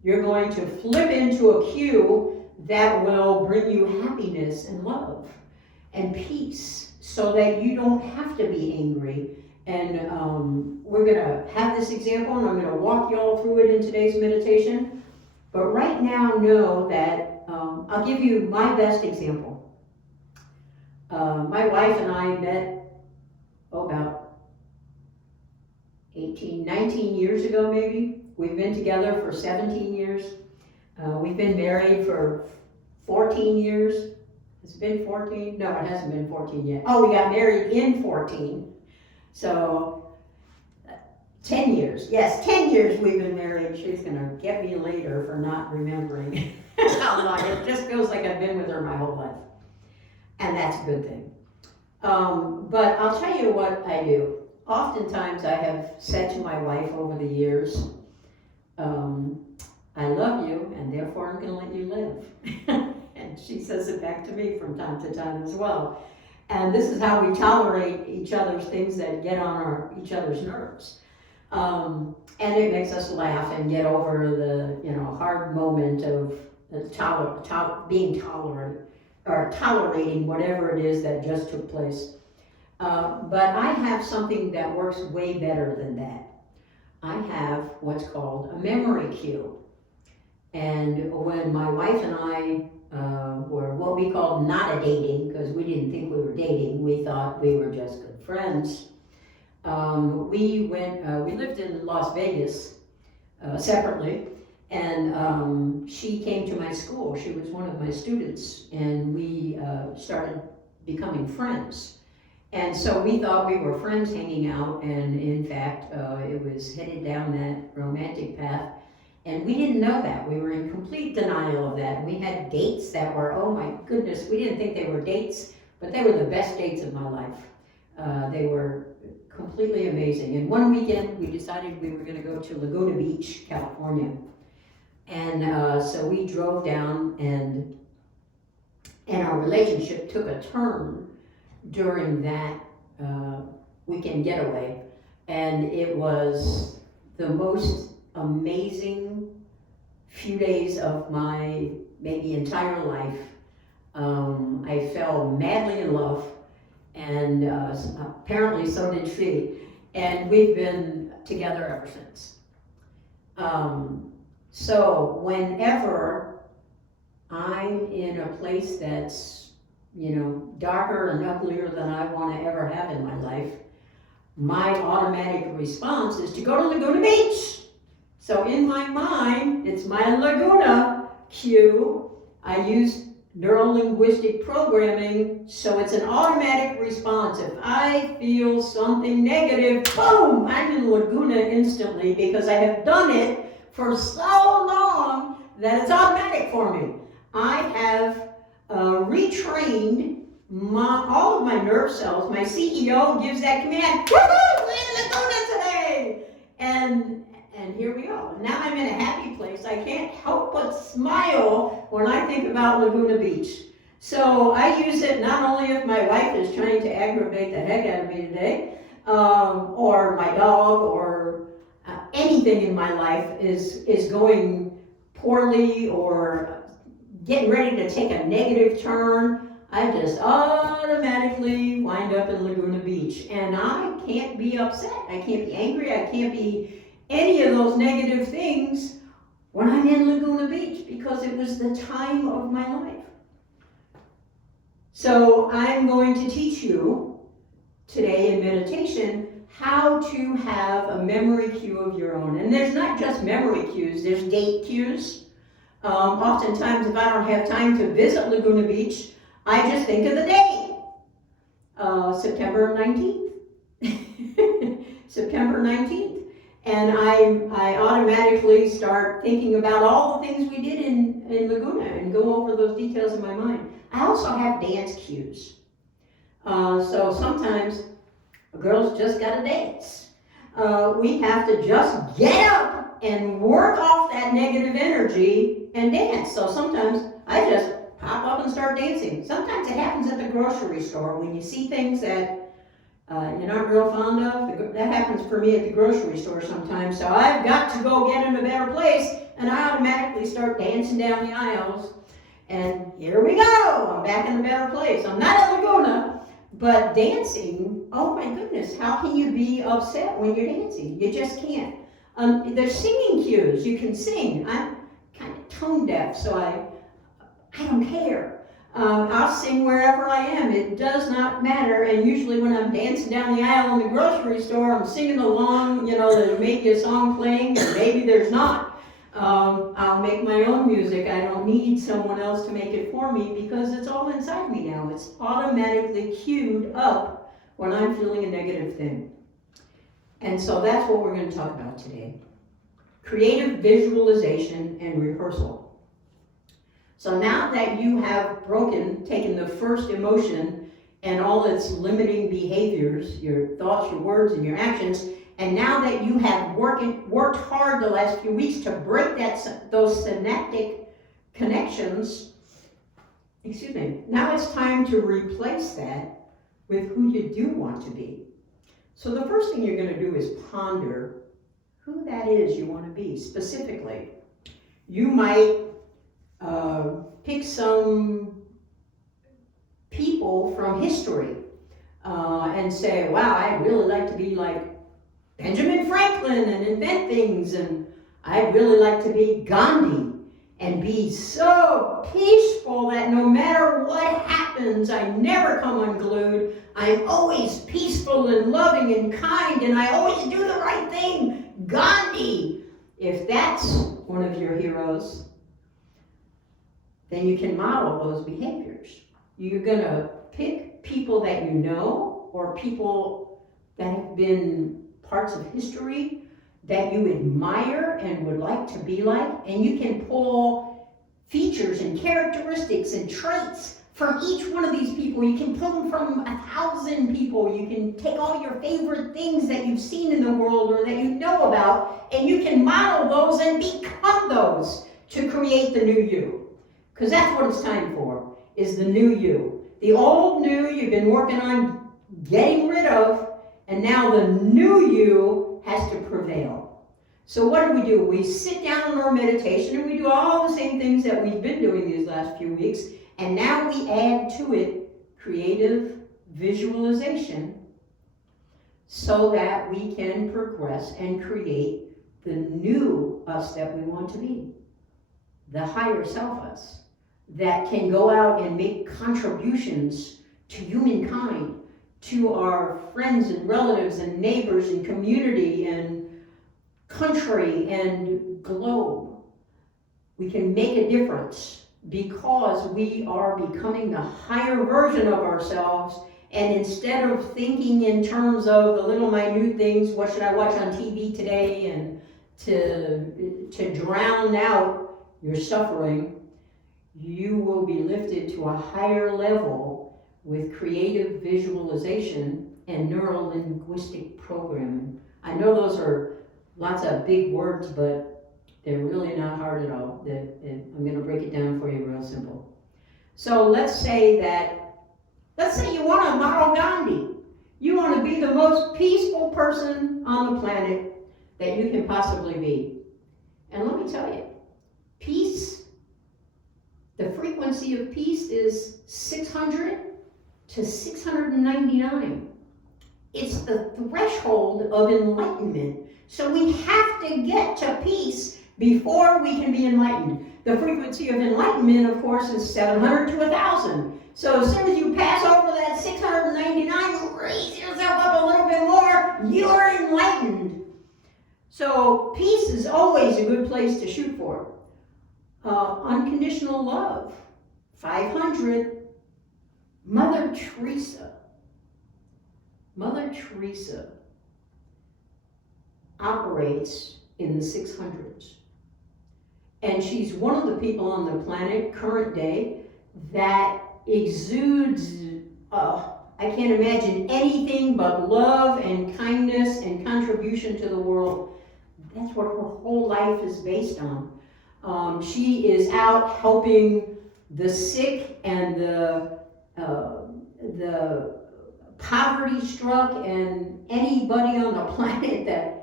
you're going to flip into a cue that will bring you happiness and love and peace, so that you don't have to be angry. And we're going to have this example, and I'm going to walk you all through it in today's meditation. But right now, know that I'll give you my best example. My wife and I met about 19 years ago, maybe. We've been together for 17 years. We've been married for 14 years. Has it been 14? No, it hasn't been 14 yet. Oh, we got married in 14. So, 10 years. Yes, 10 years we've been married. She's going to get me later for not remembering how long. It just feels like I've been with her my whole life. And that's a good thing. But I'll tell you what I do. Oftentimes I have said to my wife over the years, I love you, and therefore I'm going to let you live. And she says it back to me from time to time as well. And this is how we tolerate each other's things that get on each other's nerves. And it makes us laugh and get over the, hard moment of being tolerant, or tolerating whatever it is that just took place. But I have something that works way better than that. I have what's called a memory cue. And when my wife and I were what we called not a dating, because we didn't think we were dating, we thought we were just good friends. We lived in Las Vegas separately, and she came to my school. She was one of my students, and we started becoming friends. And so we thought we were friends hanging out, and in fact, it was headed down that romantic path. And we didn't know that. We were in complete denial of that. We had dates that were, oh my goodness, we didn't think they were dates, but they were the best dates of my life. They were completely amazing. And one weekend, we decided we were going to go to Laguna Beach, California. And so we drove down, and our relationship took a turn during that weekend getaway. And it was the most amazing few days of my maybe entire life. I fell madly in love, and apparently so did she, and we've been together ever since. So whenever I'm in a place that's, darker and uglier than I want to ever have in my life, my automatic response is to go to Laguna Beach. So in my mind, it's my Laguna cue. I use neuro-linguistic programming, so it's an automatic response. If I feel something negative, boom, I'm in Laguna instantly, because I have done it for so long that it's automatic for me. I have retrained all of my nerve cells. My CEO gives that command, woohoo, we're in Laguna today! And here we go. Now I'm in a happy place. I can't help but smile when I think about Laguna Beach. So I use it not only if my wife is trying to aggravate the heck out of me today, or my dog, or anything in my life is going poorly or getting ready to take a negative turn. I just automatically wind up in Laguna Beach. And I can't be upset. I can't be angry. I can't be any of those negative things when I'm in Laguna Beach, because it was the time of my life. So I'm going to teach you today in meditation how to have a memory cue of your own. And there's not just memory cues, there's date cues. Oftentimes, if I don't have time to visit Laguna Beach, I just think of the date. September 19th. September 19th. And I automatically start thinking about all the things we did in Laguna and go over those details in my mind. I also have dance cues. So sometimes girls just gotta dance. We have to just get up and work off that negative energy and dance. So sometimes I just pop up and start dancing. Sometimes it happens at the grocery store when you see things that you're not real fond of. That happens for me at the grocery store sometimes. So I've got to go get in a better place, and I automatically start dancing down the aisles. And here we go. I'm back in a better place. I'm not at Laguna, but dancing, oh my goodness, how can you be upset when you're dancing? You just can't. There's singing cues. You can sing. I'm kind of tone deaf, so I don't care. I'll sing wherever I am. It does not matter. And usually when I'm dancing down the aisle in the grocery store, I'm singing along. There may be a song playing, or maybe there's not. I'll make my own music. I don't need someone else to make it for me, because it's all inside me now. It's automatically queued up when I'm feeling a negative thing. And so that's what we're going to talk about today. Creative visualization and rehearsal. So now that you have taken the first emotion and all its limiting behaviors, your thoughts, your words, and your actions, and now that you have worked hard the last few weeks to break those synaptic connections, now it's time to replace that with who you do want to be. So the first thing you're going to do is ponder who that is you want to be specifically. You might pick some people from history and say, wow, I'd really like to be like Benjamin Franklin and invent things, and I'd really like to be Gandhi and be so peaceful that no matter what happens, I never come unglued. I'm always peaceful and loving and kind, and I always do the right thing. Gandhi. If that's one of your heroes, then you can model those behaviors. You're gonna pick people that you know, or people that have been parts of history that you admire and would like to be like, and you can pull features and characteristics and traits from each one of these people. You can pull them from 1,000 people. You can take all your favorite things that you've seen in the world or that you know about, and you can model those and become those to create the new you. Because that's what it's time for, is the new you. The old new you've been working on getting rid of, and now the new you has to prevail. So what do? We sit down in our meditation and we do all the same things that we've been doing these last few weeks, and now we add to it creative visualization so that we can progress and create the new us that we want to be, the higher self us, that can go out and make contributions to humankind, to our friends and relatives and neighbors and community and country and globe. We can make a difference because we are becoming the higher version of ourselves, and instead of thinking in terms of the little minute things, what should I watch on TV today, and to drown out your suffering, you will be lifted to a higher level with creative visualization and neuro-linguistic programming. I know those are lots of big words, but they're really not hard at all. I'm going to break it down for you real simple. So let's say you want to model Gandhi. You want to be the most peaceful person on the planet that you can possibly be. And let me tell you, peace, the frequency of peace is 600 to 699. It's the threshold of enlightenment. So we have to get to peace before we can be enlightened. The frequency of enlightenment, of course, is 700 to 1,000. So as soon as you pass over that 699, raise yourself up a little bit more, you're enlightened. So peace is always a good place to shoot for. Unconditional love, 500. Mother Teresa operates in the 600s. And she's one of the people on the planet, current day, that exudes, I can't imagine anything but love and kindness and contribution to the world. That's what her whole life is based on. She is out helping the sick and the poverty-struck and anybody on the planet that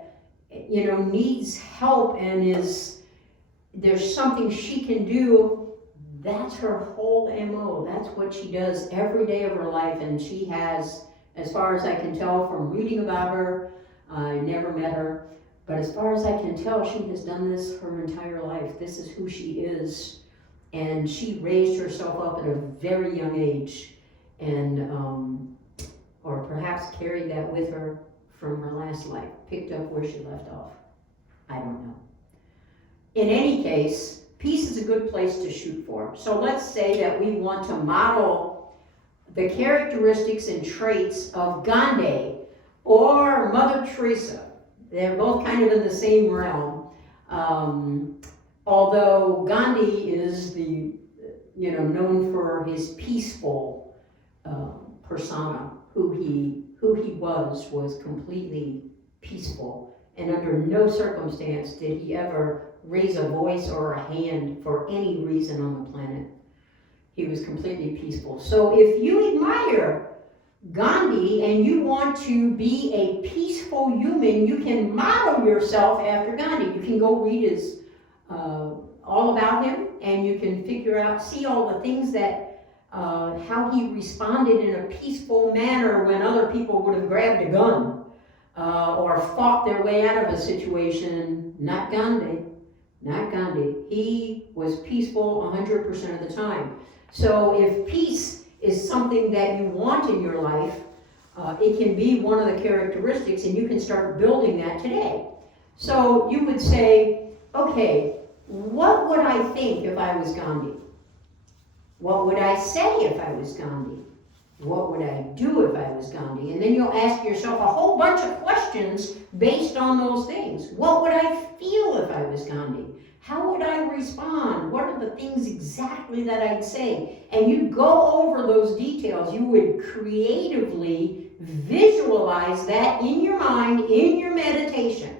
needs help and there's something she can do. That's her whole MO. That's what she does every day of her life, and she has, as far as I can tell from reading about her, I never met her, but as far as I can tell, she has done this her entire life. This is who she is, and she raised herself up at a very young age, and or perhaps carried that with her from her last life, picked up where she left off. I don't know. In any case, peace is a good place to shoot for. So let's say that we want to model the characteristics and traits of Gandhi or Mother Teresa. They're both kind of in the same realm. Although Gandhi is known for his peaceful persona, who he was completely peaceful, and under no circumstance did he ever raise a voice or a hand for any reason on the planet. He was completely peaceful. So if you admire Gandhi and you want to be a peaceful human, you can model yourself after Gandhi. You can go read his, all about him, and you can figure out, see all the things that, how he responded in a peaceful manner when other people would have grabbed a gun, or fought their way out of a situation. Not Gandhi. Not Gandhi. He was peaceful 100% of the time. So if peace is something that you want in your life, it can be one of the characteristics, and you can start building that today. So you would say, okay, what would I think if I was Gandhi? What would I say if I was Gandhi? What would I do if I was Gandhi? And then you'll ask yourself a whole bunch of questions based on those things. What would I feel if I was Gandhi? How would I respond? What are the things exactly that I'd say? And you go over those details. You would creatively visualize that in your mind, in your meditation.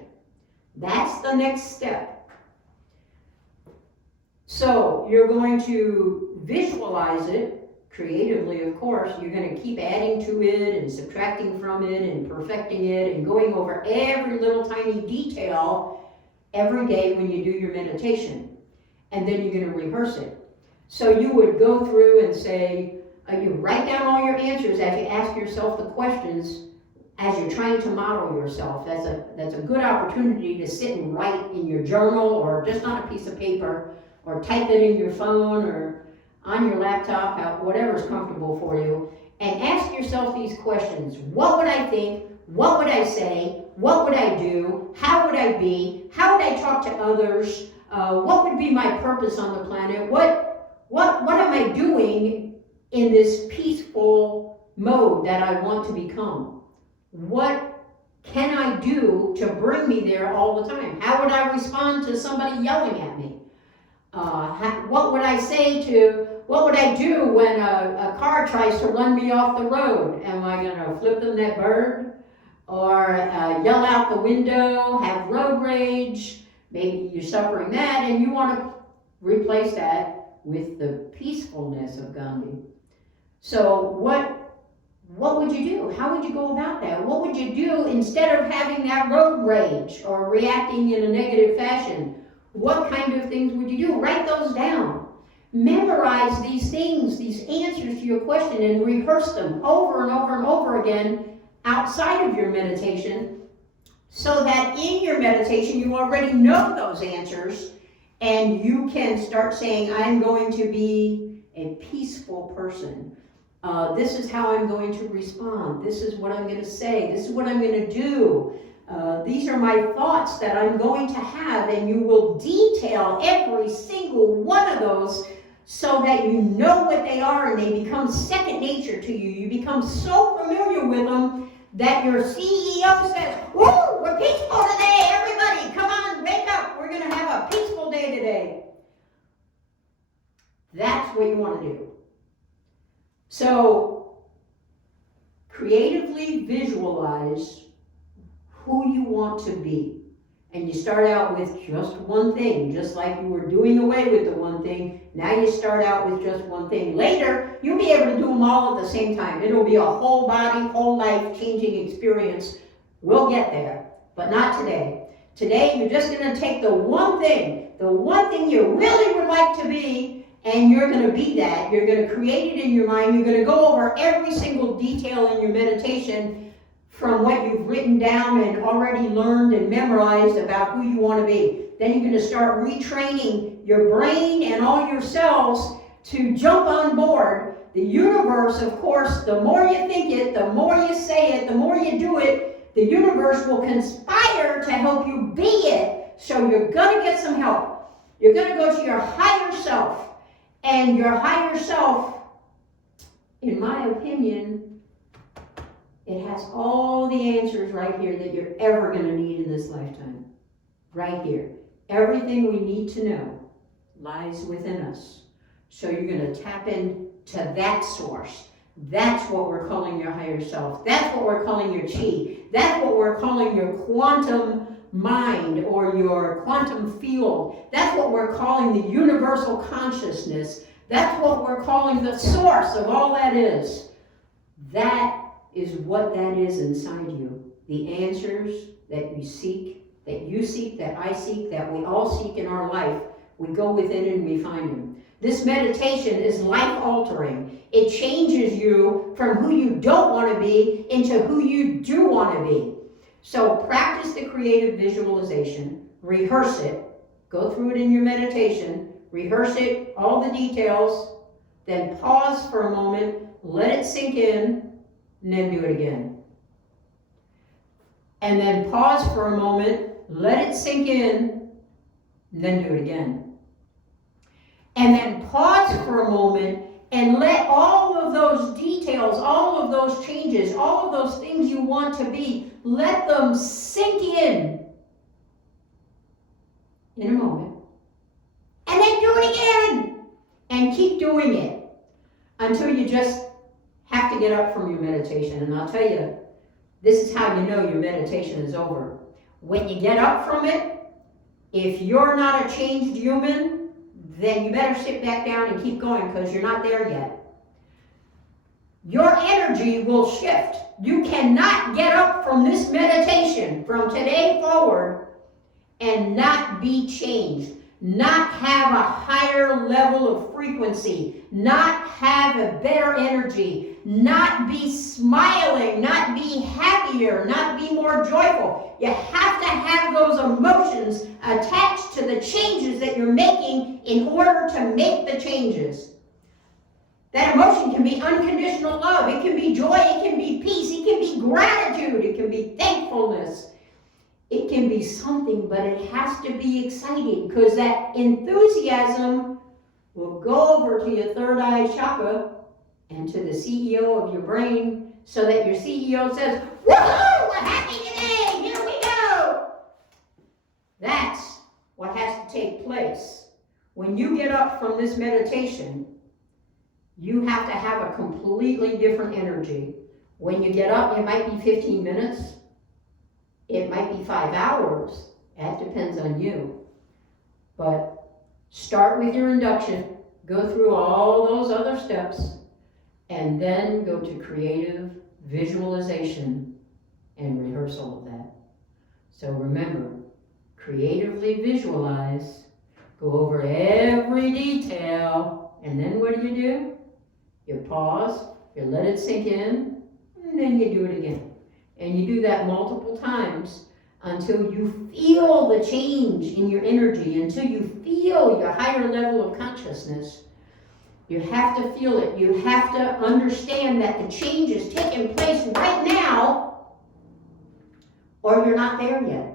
That's the next step. So you're going to visualize it creatively, of course. You're going to keep adding to it and subtracting from it and perfecting it and going over every little tiny detail every day when you do your meditation. And then you're going to rehearse it. So you would go through and say, you write down all your answers as you ask yourself the questions as you're trying to model yourself. That's a good opportunity to sit and write in your journal, or just on a piece of paper, or type it in your phone or on your laptop, whatever's comfortable for you, and ask yourself these questions. What would I think? What would I say? What would I do? How would I be? How would I talk to others? What would be my purpose on the planet? What am I doing in this peaceful mode that I want to become? What can I do to bring me there all the time? How would I respond to somebody yelling at me? What would I do when a car tries to run me off the road? Am I going to flip them that bird? Or yell out the window, have road rage? Maybe you're suffering that and you want to replace that with the peacefulness of Gandhi. So what would you do? How would you go about that? What would you do instead of having that road rage or reacting in a negative fashion? What kind of things would you do? Write those down. Memorize these things, these answers to your question, and rehearse them over and over and over again outside of your meditation, so that in your meditation you already know those answers, and you can start saying, I'm going to be a peaceful person. This is how I'm going to respond. This is what I'm going to say. This is what I'm going to do. These are my thoughts that I'm going to have, and you will detail every single one of those so that you know what they are and they become second nature to you. You become so familiar with them that your CEO says, woo, we're peaceful today, everybody, come on, wake up, we're going to have a peaceful day today. That's what you want to do. So, creatively visualize who you want to be. And you start out with just one thing, just like you were doing away with the one thing. Now you start out with just one thing. Later, you'll be able to do them all at the same time. It'll be a whole body, whole life changing experience. We'll get there, but not today. Today, you're just going to take the one thing you really would like to be, and you're going to be that. You're going to create it in your mind. You're going to go over every single detail in your meditation from what you've written down and already learned and memorized about who you want to be. Then you're going to start retraining your brain and all your cells to jump on board. The universe, of course, the more you think it, the more you say it, the more you do it, the universe will conspire to help you be it. So you're going to get some help. You're going to go to your higher self. And your higher self, in my opinion, it has all the answers right here that you're ever going to need in this lifetime. Right here. Everything we need to know lies within us. So you're going to tap into that source. That's what we're calling your higher self. That's what we're calling your chi. That's what we're calling your quantum mind or your quantum field. That's what we're calling the universal consciousness. That's what we're calling the source of all that is. That is what that is inside you. The answers that you seek, that I seek, that we all seek in our life, we go within and we find them. This meditation is life altering. It changes you from who you don't want to be into who you do want to be. So practice the creative visualization, rehearse it, go through it in your meditation, rehearse it, all the details, then pause for a moment, let it sink in, and then do it again. And then pause for a moment, let it sink in, and then do it again. And then pause for a moment and let all of those details, all of those changes, all of those things you want to be, let them sink in a moment. And then do it again. And keep doing it until you just have to get up from your meditation. And I'll tell you, this is how you know your meditation is over. When you get up from it, if you're not a changed human, then you better sit back down and keep going because you're not there yet. Your energy will shift. You cannot get up from this meditation from today forward and not be changed, not have a higher level of frequency, not have a better energy, not be smiling, not be happier, not be more joyful. You have to have those emotions attached to the changes that you're making in order to make the changes. That emotion can be unconditional love, it can be joy, it can be peace, it can be gratitude, it can be thankfulness. It can be something, but it has to be exciting because that enthusiasm will go over to your third eye chakra and to the CEO of your brain so that your CEO says, "Woohoo, we're happy today, here we go." That's what has to take place. When you get up from this meditation, you have to have a completely different energy. When you get up, it might be 15 minutes. It might be 5 hours. That depends on you. But start with your induction, go through all those other steps, and then go to creative visualization and rehearse all of that. So remember, creatively visualize, go over every detail, and then what do? You pause, you let it sink in, and then you do it again. And you do that multiple times until you feel the change in your energy, until you feel your higher level of consciousness. You have to feel it. You have to understand that the change is taking place right now, or you're not there yet.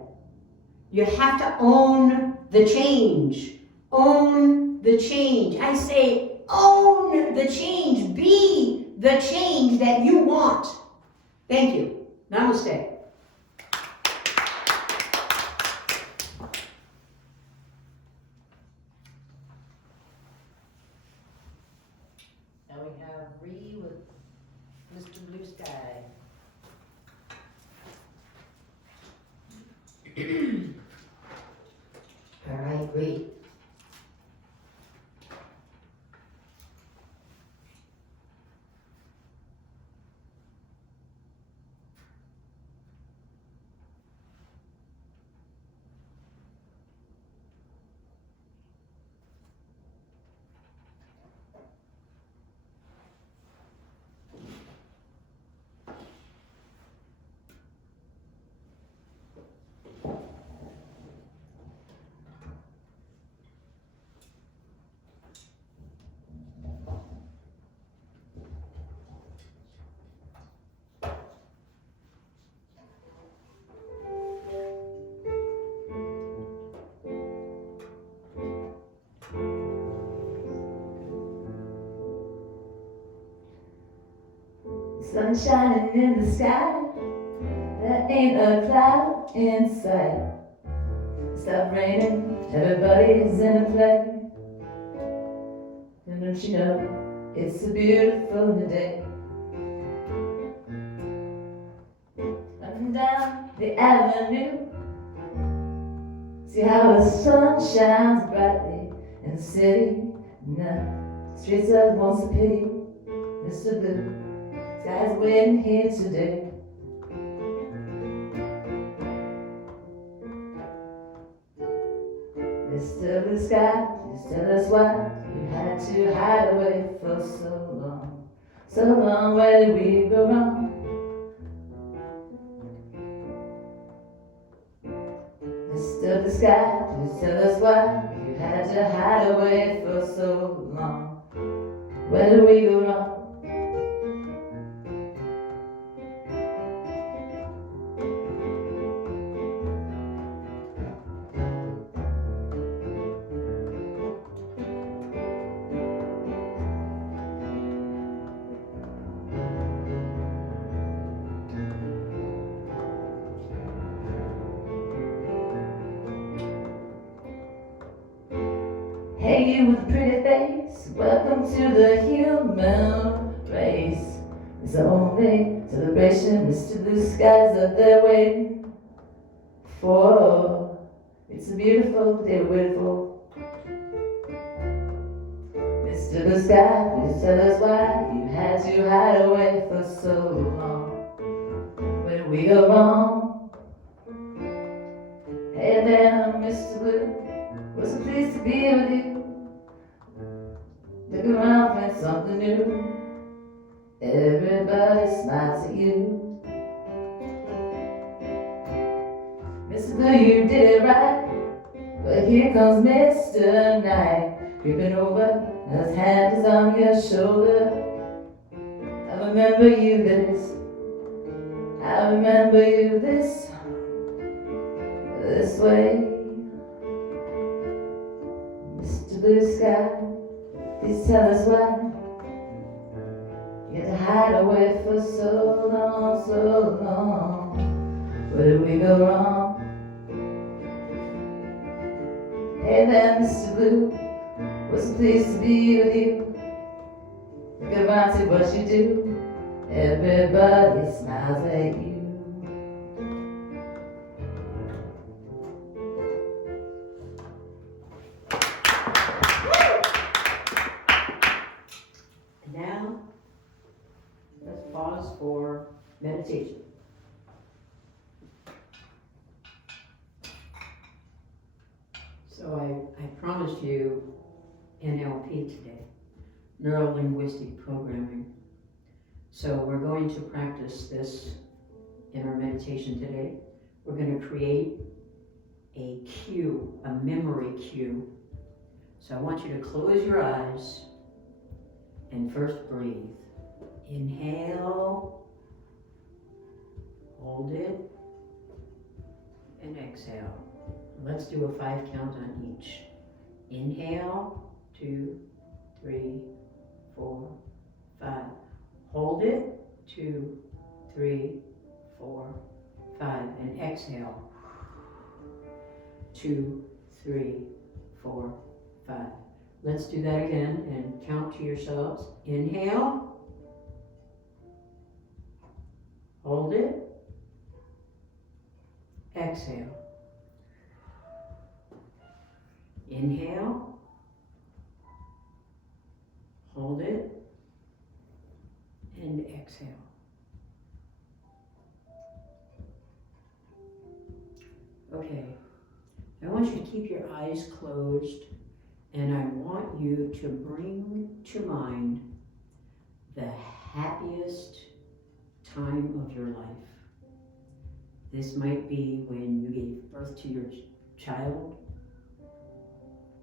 You have to own the change. Own the change. I say own the change. Be the change that you want. Thank you. Namaste. Now we have Ree with Mr. Blue Sky. All right, Ree. Sun shining in the sky, there ain't a cloud in sight. Stop raining, everybody's in a play. And don't you know, it's a beautiful new day. Up and down the avenue, see how the sun shines brightly in the city. Now, streets of once a pity, Mr. Blue Sky's waiting here today. Mr. Blue Sky, please tell us why you had to hide away for so long. So long, where did we go wrong? Mr. Blue Sky, please tell us why you had to hide away for so long. Where did we go wrong? Hey, you with a pretty face, welcome to the human race. It's only celebration, Mr. Blue Skies up there waiting for. It's a beautiful day to wait for. Mr. Blue Sky, please tell us why you had to hide away for so long. Where did we go wrong? Hey there, Mr. Blue, we're so pleased to be with you. Look around, find something new. Everybody smiles at you. Mr. Blue, you did it right. But here comes Mr. Knight, creeping over, his hand is on your shoulder. I remember you this. I remember you this way. Mr. Blue Sky, please tell us why you had to hide away for so long, so long. Where did we go wrong? Hey there, Mr. Blue, we're so pleased to be with you. Look around, see what you do. Everybody smiles at you. Now, let's pause for meditation. So I promised you NLP today, Neuro-Linguistic Programming. So we're going to practice this in our meditation today. We're going to create a cue, a memory cue. So I want you to close your eyes and first breathe. Inhale, hold it, and exhale. Let's do a 5 count on each. Inhale, 2, 3, 4, 5. Hold it, 2, 3, 4, 5. And exhale, 2, 3, 4, 5. Let's do that again and count to yourselves. Inhale, hold it, exhale. Inhale, hold it, and exhale. Okay, I want you to keep your eyes closed, and I want you to bring to mind the happiest time of your life. This might be when you gave birth to your child.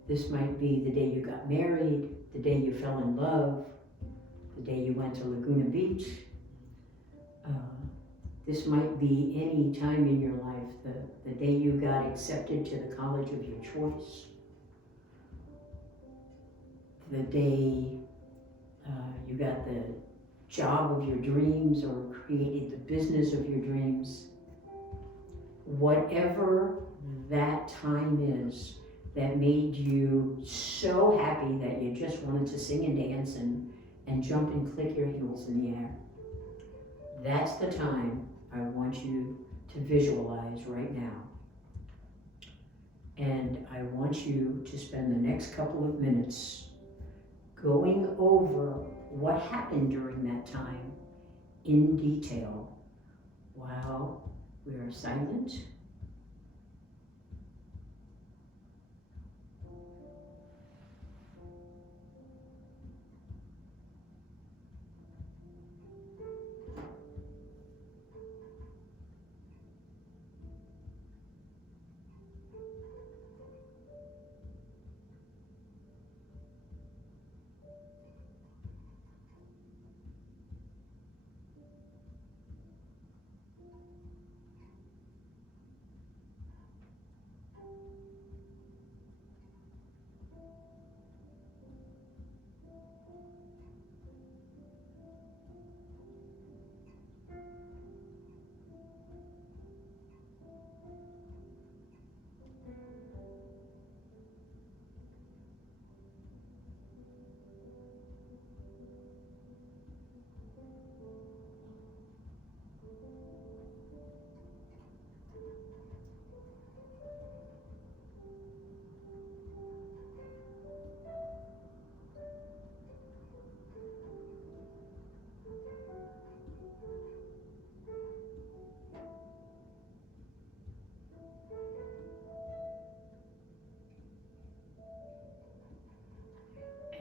This might be the day you got married, the day you fell in love, the day you went to Laguna Beach. This might be any time in your life, the day you got accepted to the college of your choice, the day you got the job of your dreams or created the business of your dreams. Whatever that time is that made you so happy that you just wanted to sing and dance and jump and click your heels in the air. That's the time I want you to visualize right now. And I want you to spend the next couple of minutes going over what happened during that time in detail while we are silent.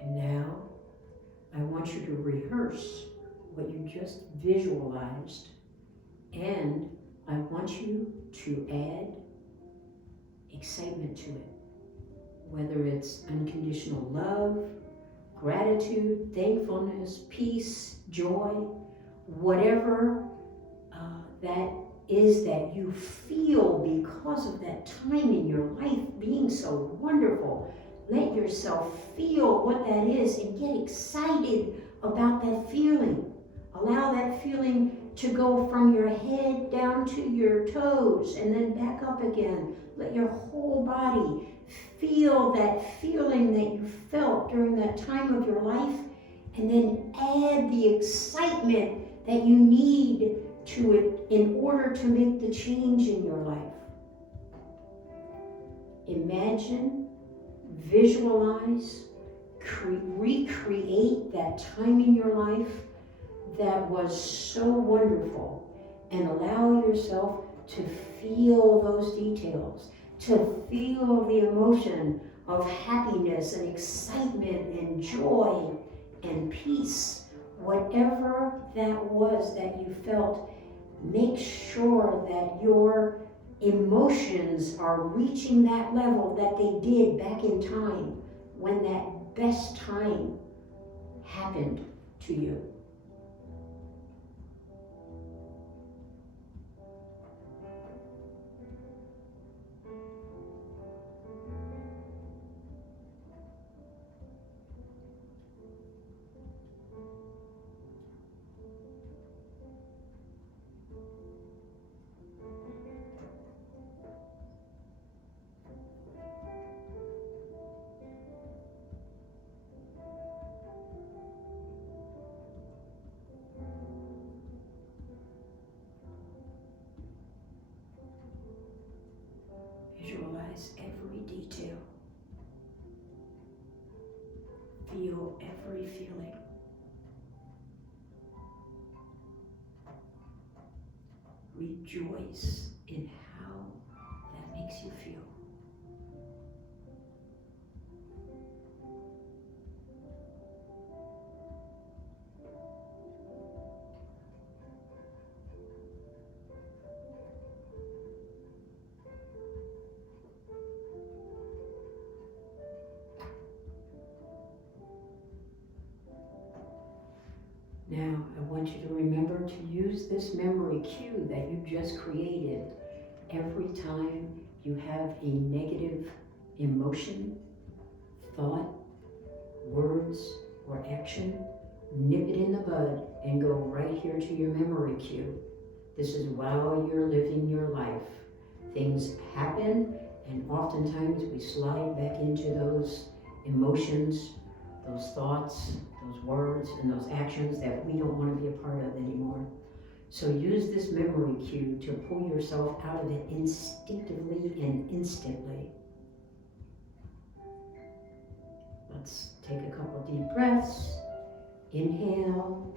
And now I want you to rehearse what you just visualized, and I want you to add excitement to it. Whether it's unconditional love, gratitude, thankfulness, peace, joy, whatever that is that you feel because of that time in your life being so wonderful. Let yourself feel what that is and get excited about that feeling. Allow that feeling to go from your head down to your toes and then back up again. Let your whole body feel that feeling that you felt during that time of your life, and then add the excitement that you need to it in order to make the change in your life. Imagine, visualize, recreate that time in your life that was so wonderful, and allow yourself to feel those details, to feel the emotion of happiness and excitement and joy and peace. Whatever that was that you felt, make sure that your emotions are reaching that level that they did back in time when that best time happened to you. Visualize every detail. Feel every feeling. Rejoice in how that makes you feel. Now, I want you to remember to use this memory cue that you just created every time you have a negative emotion, thought, words, or action. Nip it in the bud and go right here to your memory cue. This is while you're living your life. Things happen, and oftentimes we slide back into those emotions, those thoughts, those words, and those actions that we don't want to be a part of anymore. So use this memory cue to pull yourself out of it instinctively and instantly. Let's take a couple deep breaths. Inhale,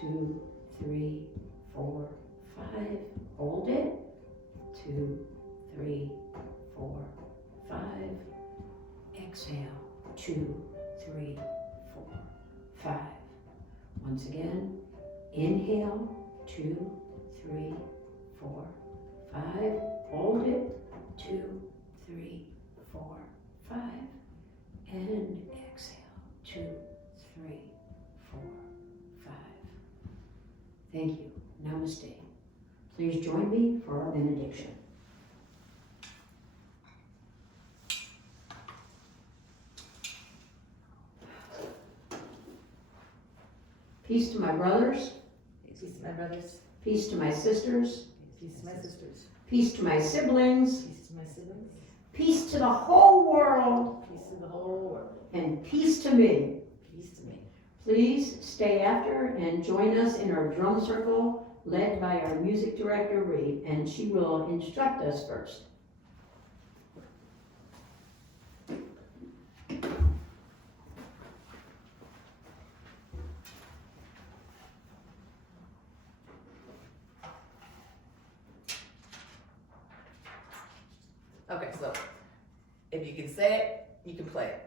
2, 3, 4, 5. Hold it. 2, 3, 4, 5. Exhale. 2, 3, 4, 5. Once again, inhale. 2, 3, 4, 5. Hold it. 2, 3, 4, 5. And exhale. 2, 3, 4, 5. Thank you. Namaste. Please join me for our benediction. Peace to my brothers. Peace to my brothers. Peace to my sisters. Peace to my sisters. Peace to my siblings. Peace to my siblings. Peace to the whole world. Peace to the whole world. And peace to me. Peace to me. Please stay after and join us in our drum circle led by our music director, Ree, and she will instruct us first. Okay, so if you can say it, you can play it.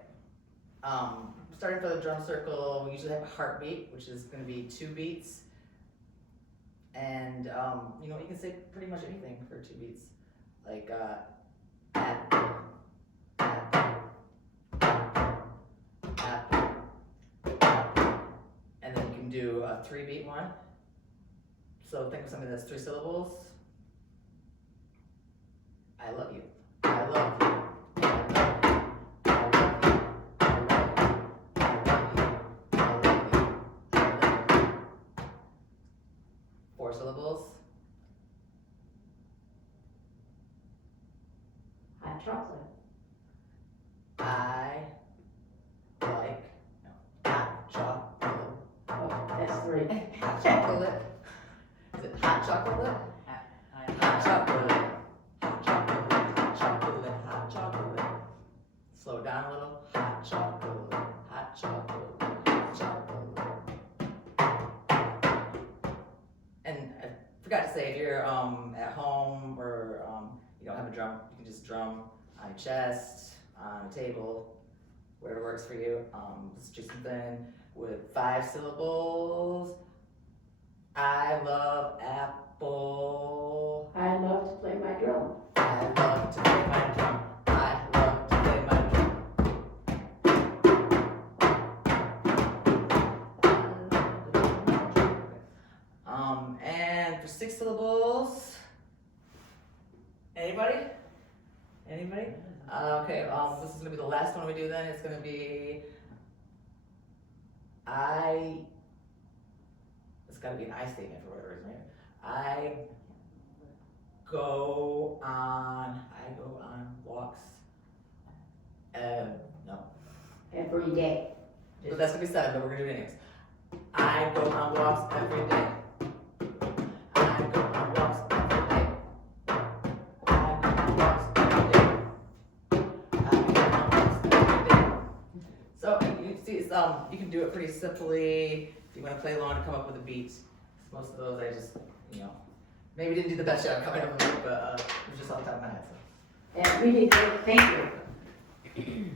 Starting for the drum circle, we usually have a heartbeat, which is going to be 2 beats. And you can say pretty much anything for 2 beats, like apple, apple, apple, apple, and then you can do a 3-beat one. So think of something that's 3 syllables. I love you. I love you. Syllables. Hot chocolate. I like hot chocolate. Oh, that's 3. Hot chocolate. Is it hot chocolate? Hot chocolate. Hot chocolate. Hot chocolate. Hot chocolate. Slow it down a little. Hot chocolate. Hot chocolate. Hot chocolate. And I forgot to say, if you're at home or you don't have a drum, you can just drum on your chest, on a table, wherever works for you. Let's do something with 5 syllables. I love apple. I love to play my drum. I love to play my drum. I love to play my drum. And for 6 syllables, anybody? Anybody? Okay, this is gonna be the last one we do then. It's gonna be, it's gotta be an I statement for whatever reason. I go on walks, no. Every day. So that's gonna be 7, but we're gonna do it anyways. I go on walks every day. I go on walks every day. I go on walks every day. I go on walks every day. So you see, it's, you can do it pretty simply. If you want to play along and come up with a beat. Most of those I just, maybe didn't do the best job coming up with it, but it was just off the top of my head. So. Yeah, really good. Thank you.